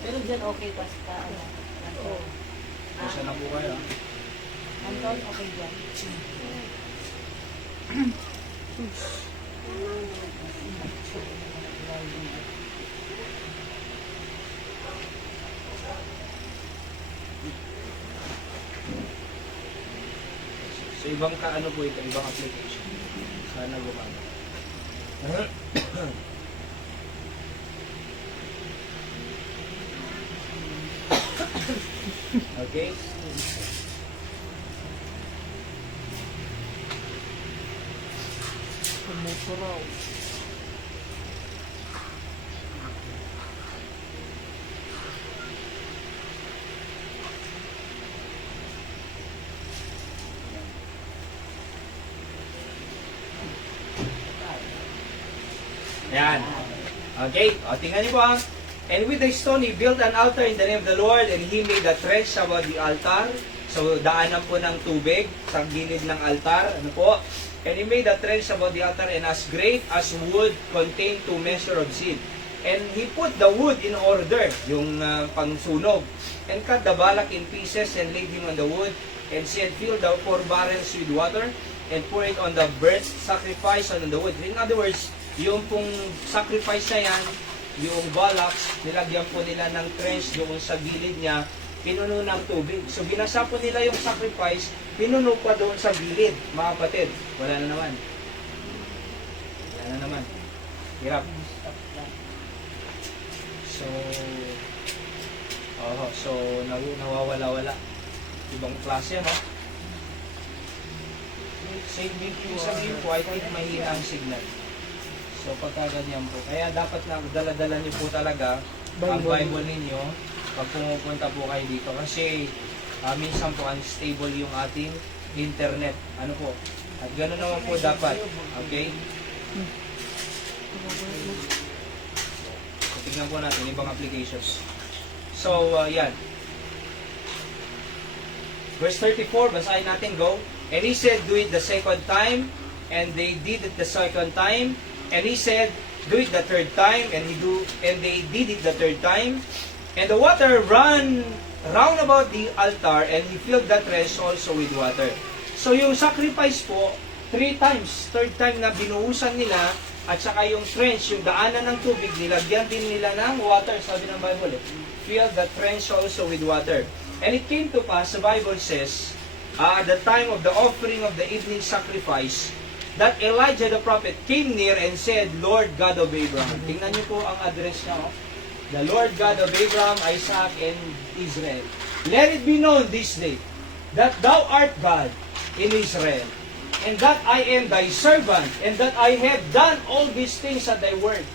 Pero dyan okay pa sa ano. Oo. Isa na po kayo. Anton, okay dyan. So, ibang ano po ito, ibang application. Sana gumana. Okay? Sumusuraw. Yan. Okay? O, tingnan niyo po ah. And with the stone, he built an altar in the name of the Lord, and he made a trench about the altar. So, daanan po ng tubig sa gilid ng altar. Ano po? And he made a trench about the altar, and as great as wood contained 2 measure of seed. And he put the wood in order, yung pangsunog, and cut the balak in pieces, and laid him on the wood, and said, fill the 4 barrels with water, and pour it on the burnt sacrifice on the wood. In other words, yung pong sacrifice na yan, yung balaks, nilagyan po nila ng trench doon sa gilid niya, pinuno ng tubig. So, binasa po nila yung sacrifice, pinuno pa doon sa gilid. Mga kapatid, wala na naman. Wala na naman. Hirap. So, nawawala-wala. Ibang klase, no? Ibig sabihin po, I think mahina ang signal. So, pagka ganyan po. Kaya dapat na dala-dala niyo po talaga ang Bible ninyo pag pumupunta po kayo dito. Kasi minsan po unstable yung ating internet. Ano po? At gano'n naman po dapat. Okay? So, tignan po natin ibang applications. So, yan. Verse 34, basahin natin, go. And he said, do it the second time. And they did it the second time. And he said, do it the third time. And they did it the third time. And the water ran round about the altar, and he filled the trench also with water. So yung sacrifice po, 3 times. Third time na binuhusan nila, at saka yung trench, yung daanan ng tubig, nilagyan din nila ng water, sabi ng Bible. Fill the trench also with water. And it came to pass, the Bible says, at the time of the offering of the evening sacrifice, that Elijah the prophet came near and said, Lord God of Abraham. Tingnan niyo po ang address niya. Oh. The Lord God of Abraham, Isaac, and Israel. Let it be known this day that thou art God in Israel, and that I am thy servant, and that I have done all these things at thy word.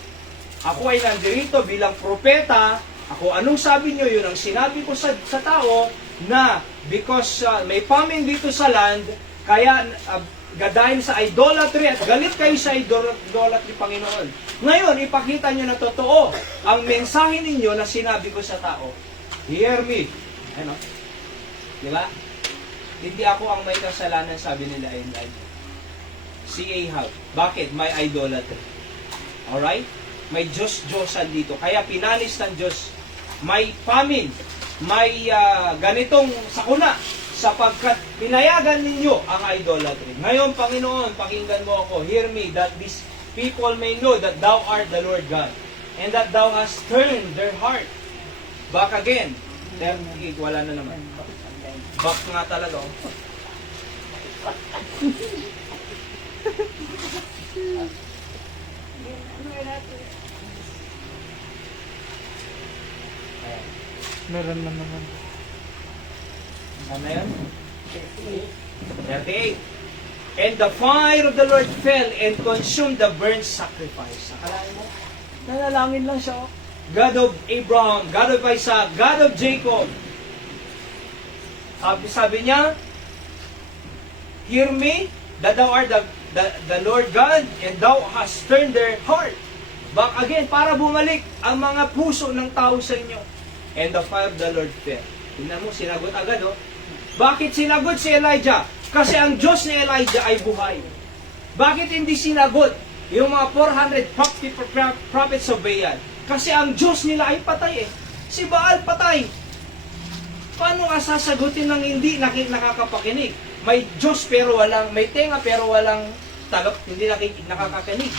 Ako ay nandirito bilang propeta. Ako, anong sabi niyo? Yun ang sinabi ko sa tao na because may famine dito sa land, kaya dahil sa idolatry at galit kayo sa idolatry, Panginoon. Ngayon, ipakita nyo na totoo ang mensahe ninyo na sinabi ko sa tao. Hear me. Ano? Di ba? Hindi ako ang may kasalanan, sabi nila Elijah. Si Ahab. Bakit? May idolatry. Alright? May Diyos-Diyosan dito. Kaya pinalis ng Diyos. May famine. May ganitong sakuna. Sapagkat pinayagan ninyo ang idolatry. Ngayon, Panginoon, pakinggan mo ako. Hear me, that these people may know that Thou art the Lord God, and that Thou hast turned their heart back again. 38, wala na naman. Back nga talaga. Oh. Meron na naman. Ano yan? 38. And the fire of the Lord fell and consumed the burnt sacrifice. Akalain mo? Nanalangin lang siya. Oh. God of Abraham, God of Isaac, God of Jacob. Sabi niya, hear me, that thou art the Lord God, and thou hast turned their heart back again, para bumalik ang mga puso ng tao sa inyo. And the fire of the Lord fell. Tingnan mo, sinagot agad, oh. Bakit sinagot si Elijah? Kasi ang Diyos ni Elijah ay buhay. Bakit hindi sinagot yung mga 450 prophets of Baal? Kasi ang Diyos nila ay patay eh. Si Baal patay. Paano ka sasagutin ng hindi nakakapakinig? May Diyos pero walang, may tenga pero walang talok, hindi nakakakinig.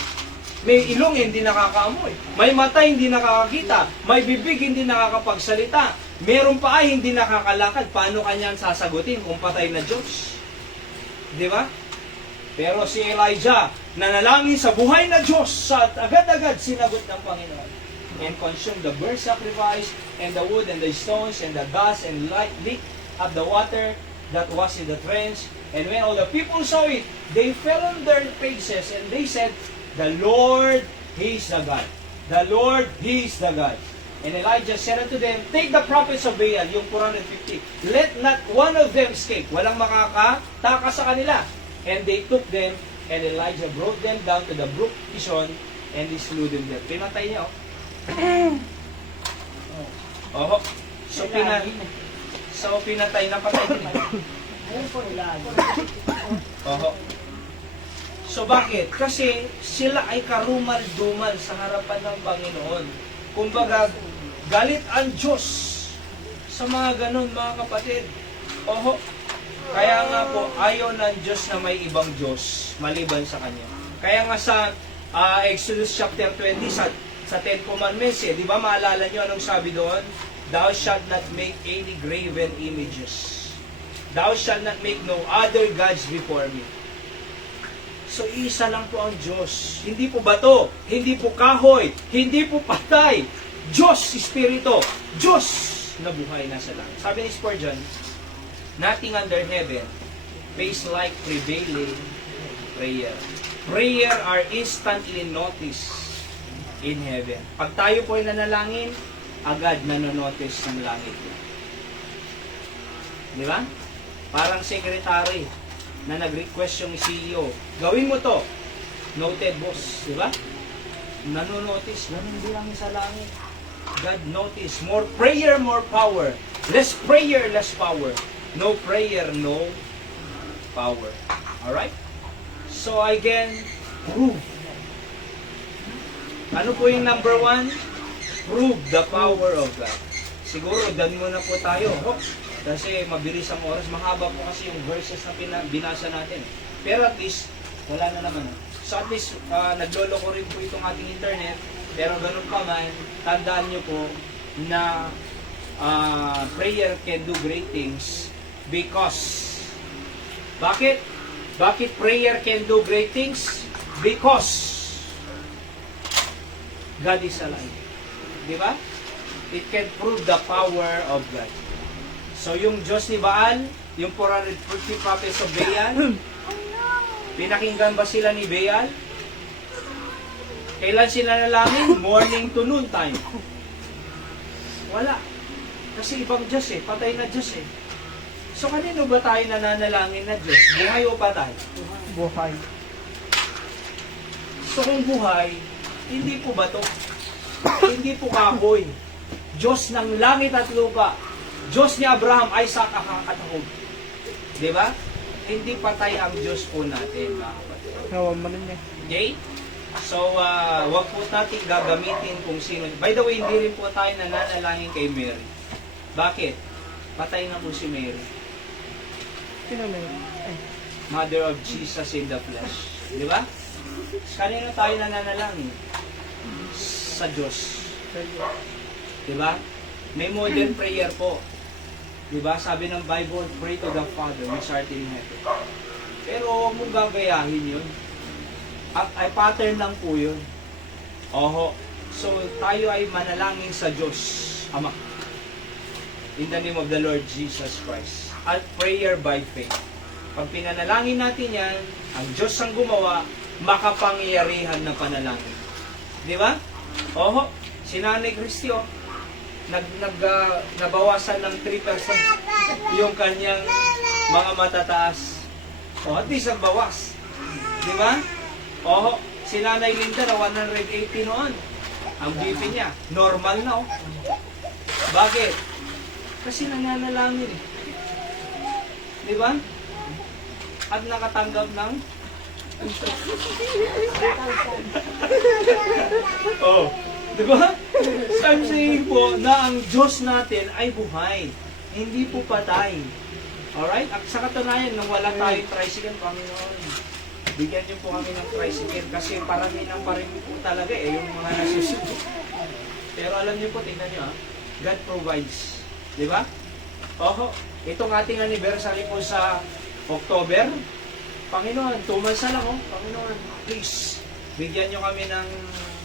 May ilong hindi nakakaamoy. May mata hindi nakakakita. May bibig hindi nakakapagsalita. Meron pa ay hindi nakakalakad. Paano kanyang sasagutin kung patay na Diyos? Di ba? Pero si Elijah, nanalangin sa buhay na Diyos, sa agad-agad sinagot ng Panginoon. And consumed the burnt sacrifice, and the wood, and the stones, and the dust, and licked up the water that was in the trench. And when all the people saw it, they fell on their faces, and they said, the Lord, He is the God. The Lord, He is the God. And Elijah said unto them, take the prophets of Baal, yung 450, let not one of them escape. Walang makakataka sa kanila. And they took them, and Elijah brought them down to the brook Kishon, and he slew them there. Pinatay niya, oh. Oh. So, pinatay na patay din. Oh. So, bakit? Kasi sila ay karumal-dumal sa harapan ng Panginoon. Kumbaga, galit ang Diyos sa mga ganun, mga kapatid. Oho. Kaya nga po, ayaw ng Diyos na may ibang Diyos maliban sa Kanya. Kaya nga sa Exodus chapter 20, sa 10 Commandments, di ba maalala nyo anong sabi doon? Thou shalt not make any graven images. Thou shalt not make no other gods before me. So, isa lang po ang Diyos. Hindi po bato, hindi po kahoy, hindi po patay. Diyos, Espiritu. Diyos na buhay nasa langit. Sabi ni Spurgeon, nothing under heaven pays like prevailing prayer. Prayer are instantly noticed in heaven. Pag tayo po ay nanalangin, agad nanonotice ng langit. Di ba? Parang secretary na nag-request yung CEO, gawin mo to. Noted, boss. Di ba? Nanonotice. Ganun din lang sa langit. God notice. More prayer, more power. Less prayer, less power. No prayer, no power. Alright? So again, prove. Ano po yung number 1? Prove the power of God. Siguro, dami mo na po tayo. Kasi mabilis ang oras. Mahaba po kasi yung verses na binasa natin. Pero at least, wala na naman. So at least, nagloloko rin po itong ating internet. Pero ganun pa man, tandaan nyo po na prayer can do great things because, bakit? Bakit prayer can do great things? Because God is alive. Di ba? It can prove the power of God. So yung Diyos ni Baal, yung 450 prophets of Baal, pinakinggan ba sila ni Baal? Kailan sila nalangin? Morning to noon time. Wala. Kasi ibang Diyos eh. Patay na Diyos eh. So kanino ba tayo nananalangin na Diyos? Buhay o patay? Buhay. So kung buhay, hindi po bato. Hindi po kahoy. Diyos ng langit at lupa. Diyos ni Abraham, Isaac, at Jacob. Di ba? Hindi patay ang Diyos po natin, mga kapatid. Nawa mo rin eh. Okay? So, wag po natin gagamitin kung sino. By the way, hindi rin po tayo nananalangin kay Mary. Bakit? Patay na po si Mary. Sino na yun? Mother of Jesus in the flesh. Di ba? Kanino tayo nananalangin? Sa Diyos. Di ba? May modern prayer po. Di ba? Sabi ng Bible, pray to the Father which art in heaven. Pero huwag mong gagayahin yun. Ay pattern lang po yun. Oho. So, tayo ay manalangin sa Diyos, Ama. In the name of the Lord Jesus Christ. At prayer by faith. Pag pinanalangin natin yan, ang Diyos ang gumawa, makapangyarihan na panalangin. Di ba? Oho. Si Nanay Christy, nabawasan ng 3% yung kanyang mga matataas. O, at least ang bawas. Di ba? Oo, si Nanay Linda na 180 noon. Ang BP niya, normal na. Bakit? Kasi nananalangin eh. Di ba? At nakatanggap ng oh, di ba? So I'm saying po na ang Diyos natin ay buhay. Hindi po patay. Alright? At sa katunayan, nung wala tayong tricycle, Panginoon, bigyan niyo po kami ng tricycle kasi paramihan pa rin po talaga yung mga nasusunod. Pero alam niyo po, tingnan niyo God provides. Di ba? Oho, itong ating anniversary po sa October, Panginoon, 2 months na lang Panginoon, please, bigyan niyo kami ng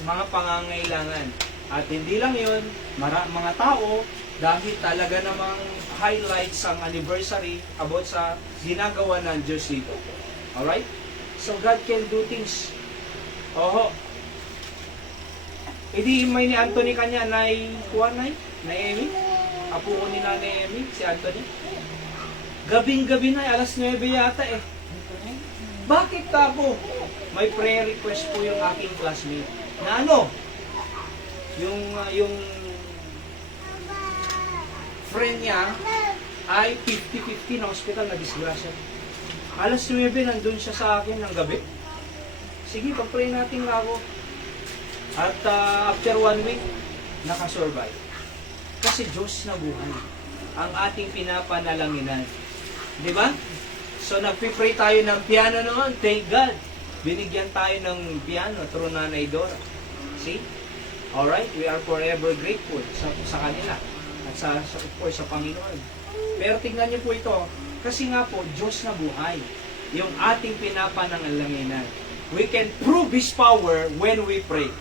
mga pangangailangan. At hindi lang yun, mga tao, dahil talaga namang highlights ang anniversary about sa ginagawa ng Diyos dito. Alright? So God can do things. Oho. Hindi may ni Anthony kanya na Amy? Apo ko ni Nanay Amy, si Anthony. Gabing-gabi na, alas 9 yata eh. Bakit ka po? May prayer request po yung aking classmate. Na ano? Yung friend niya ay 50-50 na hospital na disgrasya. Alas 9, nandun siya sa akin ng gabi. Sige, pag-pray natin nga ako. At after 1 week, nakasurvive. Kasi Diyos na buhay. Ang ating pinapanalanginan. Di ba? So, nagpipray tayo ng piano noon. Thank God. Binigyan tayo ng piano through Nanay Dora. See? Alright? We are forever grateful sa kanila. At of course, sa Panginoon. Pero tingnan niyo po ito. Kasi nga po, Diyos na buhay. Yung ating pinapanangalanginan. We can prove His power when we pray.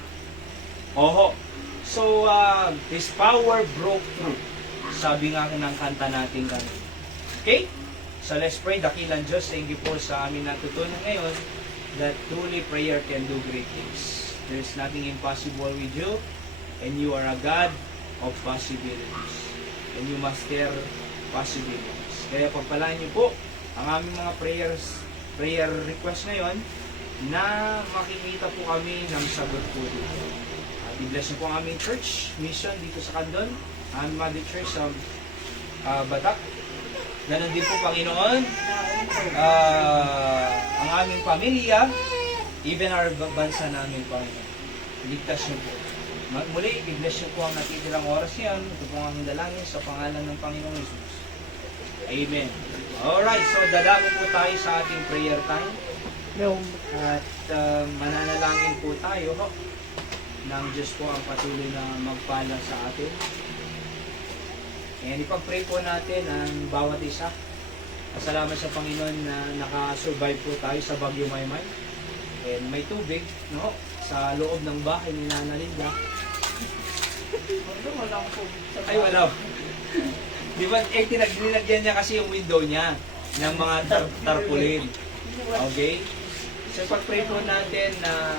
Oho. So, His power broke through. Sabi nga ng kanta natin kanina. Okay? So, let's pray. Dakilang Diyos, thank you po sa amin natutunan ngayon that truly prayer can do great things. There is nothing impossible with you, and you are a God of possibilities. And you master possibilities. Kaya pagpalaan niyo po ang aming mga prayer request ngayon na makikita po kami ng sagot po dito. At i-bless niyo po ang aming church mission dito sa Candon, ang Mother Church sa Batak. Ganon din po, Panginoon, ang aming pamilya, even our bansa namin, Panginoon. Ligtas niyo po. Muli, i-bless niyo po ang natitirang oras yan. Ito po ang aming dalangin sa pangalan ng Panginoong Jesus. Amen. Alright, so dadako po tayo sa ating prayer time. At mananalangin po tayo ng Diyos po ang patuloy na magpala sa atin. And ipag-pray po natin ang bawat isa. Salamat sa Panginoon na nakasurvive po tayo sa Bagyo Maymay. And may tubig, no? Sa loob ng bahay ni Nana Linda. Ay, wala. Di ba, tinaglinagyan niya kasi yung window niya ng mga tarpaulin. Okay? So, pag-pray po natin na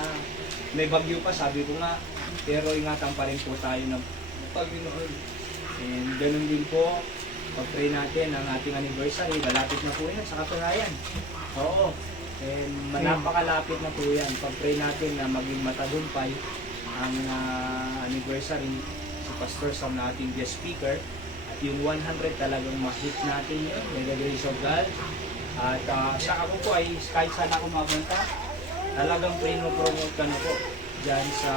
may bagyo pa, sabi ko nga, pero ingatan pa rin po tayo ng Panginoon. And ganun din po, pag-pray natin ang ating anniversary, malapit na po yan sa katunayan. Oo. And napakalapit na po yan. Pag-pray natin na maging matagumpay ang anniversary si Pastor Sam na ating guest speaker. At yung 100 talagang ma-hit natin yun by the grace of God. At sa ako po ay kahit saan ako mabanta, talagang promote ka na po dyan sa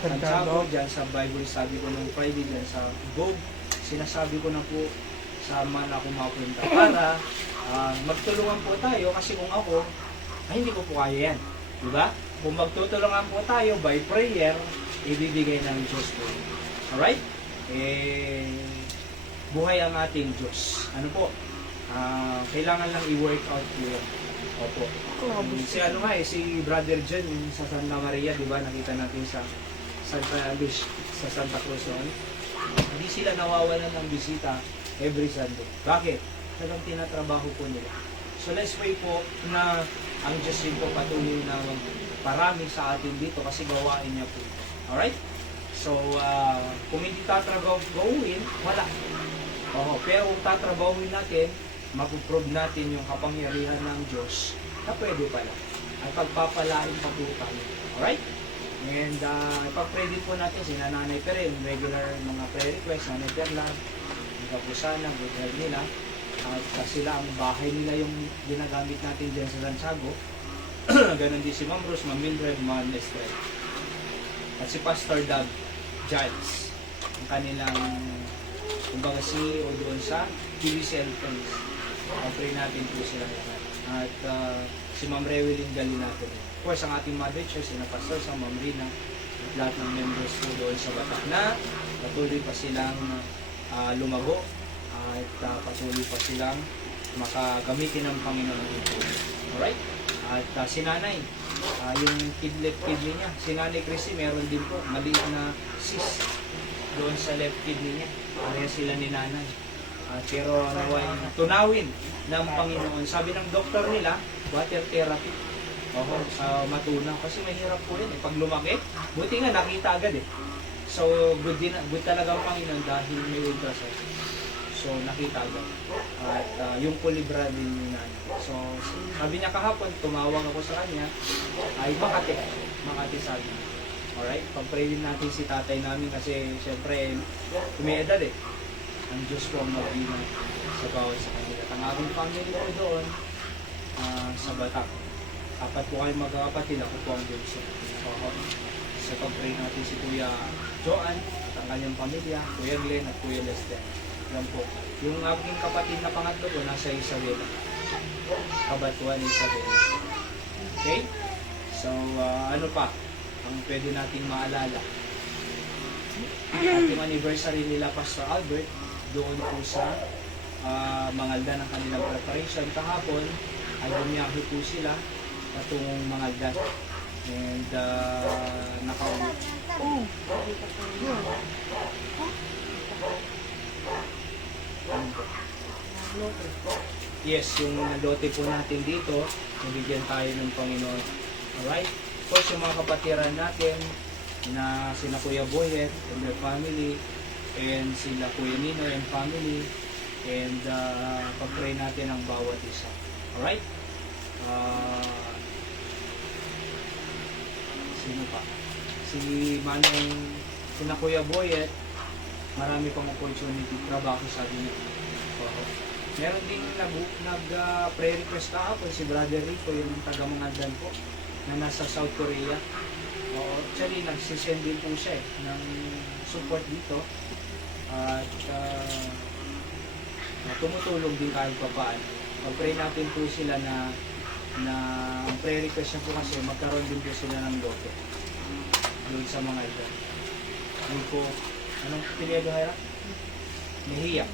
Santiago, dyan sa Bible study ko ng Friday, dyan sa Vogue. Sinasabi ko na po sa man ako mapunta para magtulungan po tayo kasi kung ako, ay hindi ko po kaya yan. Diba? Kung magtutulungan po tayo by prayer, ibibigay ng Diyos po. Alright? Buhay ang ating Diyos. Ano po? Kailangan lang i-work out po yan. Opo. Si si Brother John sa Santa Maria, di ba? Nakita natin sa Santa Cruz noon. Hindi sila nawawalan ng bisita every Sunday. Bakit? Talagang tinatrabaho po nila. So let's pray po na ang Diyos din po patuloy na parami sa atin dito kasi gawain niya po. Alright? So, kung hindi tatrabahuin, wala. Pero kung tatrabahuin natin, mapuprove natin yung kapangyarihan ng Diyos na pwede pala. At pagpapalain pa po tayo. Alright? And ipag-pray din po natin si Nanay Perin, regular mga prayer request, Nanay Perla, ang kapusana, good health nila. At sila, ang bahay nila yung ginagamit natin dyan sa Santiago. Ganon din si Ma'am Rose, Ma'am Mildred, Ma'am Estrel. At si Pastor Doug Giles, ang kanilang kumbaga CEO doon sa TVCL Friends. Pray natin po sila lahat. At si Ma'am Rewelyn Galinato. Of course, ang ating Mother Church, si Pastor sa Ma'am Rina, at lahat ng members po doon sa Batak na patuloy pa silang lumago at patuloy pa silang makagamitin ng Panginoon. Alright? At si Nanay, yung left kidney niya, si Nanay Christy meron din po maliit na cyst doon sa left kidney niya. Pareha sila ni Nanay. Pero naway tunawin ng Panginoon. Sabi ng doktor nila, water therapy. Matunaw. Kasi mahirap po yun. Pag lumaki, buti nga nakita agad eh. So, good talaga ang Panginoon dahil may ultrasound. So, nakita agad. At yung kulibra din yung Nanay. So, sabi niya kahapon, tumawag ako sa kanya, ay Makati sabi niya. Alright? Pag-pray din natin si tatay namin kasi syempre, may edad eh. Ang Diyos po ang mag-ina sa bawat sa kanila. Ang aking family po doon sa Batak. Apat po kayo magkakapatid, ako po ang bunso. So pag-pray natin si Kuya Joan at ang kanyang pamilya, Kuya Glenn at Kuya Lester. Yan po. Yung aking kapatid na pangatlo po nasa Isabela. Kabatuan Isabela. Okay? So ano pa ang pwede nating maalala? Ating anniversary nila Pastor Albert doon po sa Mangaldan ng kanilang preparation. Kahapon ay bumiyahe po sila patungong Mangaldan. And nakauwi. Yes, yung lote po natin dito, nabigyan tayo ng Panginoon. Alright? Of course, yung mga kapatiran natin na sina Kuya Boyet and their family, and sila Kuya Nino and family, and pag-pray natin ang bawat isa. Alright? Sino pa? Si Manong, sina Kuya Boyet, marami pang opportunity, trabaho sa atin. Meron din nag-pray request kahapon si Brother Rico, yung taga-Mangaldan po, na nasa South Korea. Actually, nagsisend din po siya ng support dito. At tumutulong din kahit pa paano. Pag-pray natin po sila na ang prayer request niya po kasi magkaroon din po sila ng lote doon sa mga ito. Yun po, anong pinili Hira? Nahiya.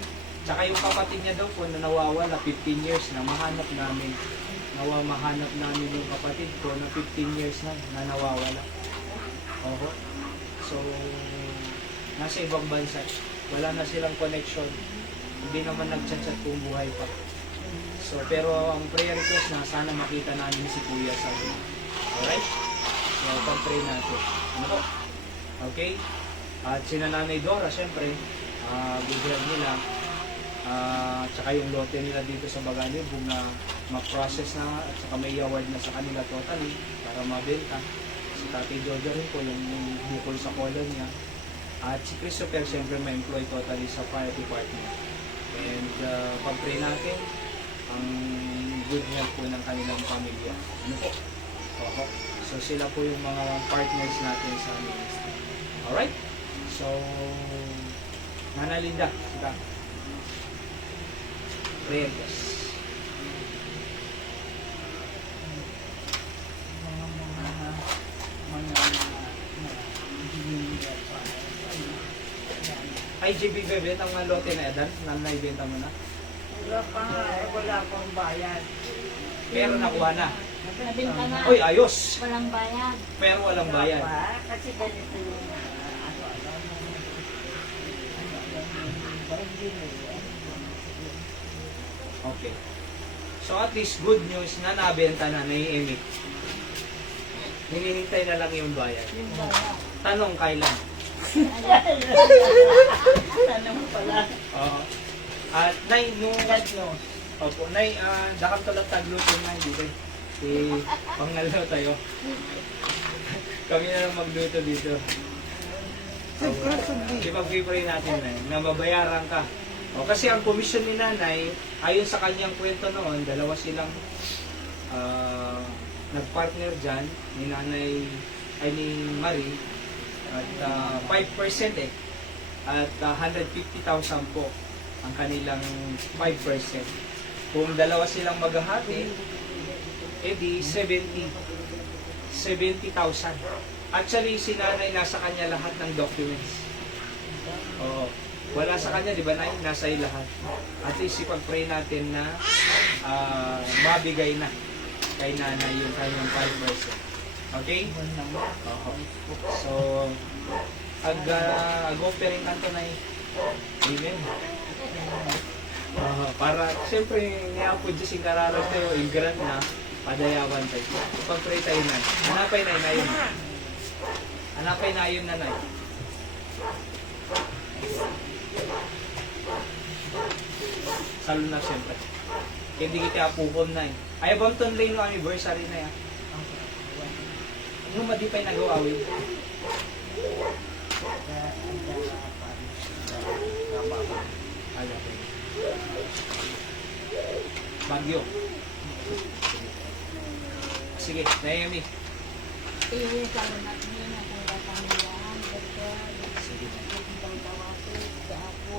Tsaka yung kapatid niya daw po na nawawala 15 years na mahanap namin. Mahanap namin yung kapatid ko na 15 years na nawawala. So, nasa ibang bansa. Wala na silang connection. Hindi naman nag-chat-chat kung buhay pa. So, pero ang prayer request na sana makita namin si Kuya sa akin. Alright? So, pag-pray natin. Ano po? Okay? At sina Nanay Dora, syempre, good health nila. Tsaka yung lote nila dito sa Bagalibog na ma-process na at saka may award na sa kanila totally para mabenta. Si Tatay Jojo rin po yung bukol sa kolon niya. At si Christopher siyempre ma-employ totally sa fire department. And pag-pray natin ang good health po ng kanilang pamilya. Ano po? Oho. So sila po yung mga partners natin sa ministry. Alright? So, Nana Linda, sika. Prayer, yes. Ay, JB Bebet, ang mga lote na Edan, naibenta mo na? Wala pa nga, wala pang bayad. Pero nakuha na. Nabinta na. Uy, ayos! Walang bayad. Pero walang bayad. Kasi ganito yung Okay. So at least good news na nabenta na nai-emit. Hinihintay na lang yung bayad. Yung bayad. Tanong kailan? tanong pala. Oo. At Nay, nung God knows. opo, Nay, dakam tulad tagluto na dito. Pangalo tayo. Kami na lang magluto dito. Ipag-pray natin na mababayaran ka. O, kasi ang komisyon ni Nanay, ayon sa kanyang kwento noon, dalawa silang nagpartner dyan, ni Nanay, ay ni Marie, at 5% eh. At 150,000 po ang kanilang 5%. Kung dalawa silang maghahati, edi 70,000. Actually, si Nanay nasa kanya lahat ng documents. Oo. Wala sa kanya, di ba, Nay? Nasa iyo lahat. At least ipag-pray natin na mabigay na kay Nanay yung kanyang 5%. Okay? Oo. So, ag-offering kanto, Nay. Amen. Para, siyempre, niya po Diyos yung kararas tayo, yung grant na, padayawan tayo. Ipag-pray tayo, Nay. Hanapay, Nay, na yun. Hanapay na yun, Nanay. Salo na siyempre. Hindi kita pupon na eh. Ay, bang tunlay no anniversary na yan? Ano madipay nagawa yun? Bagyo. Sige, Naomi. Iya, kalau nak ni nak datang bulan, betul. Sige. Kita tahu apa, kita aku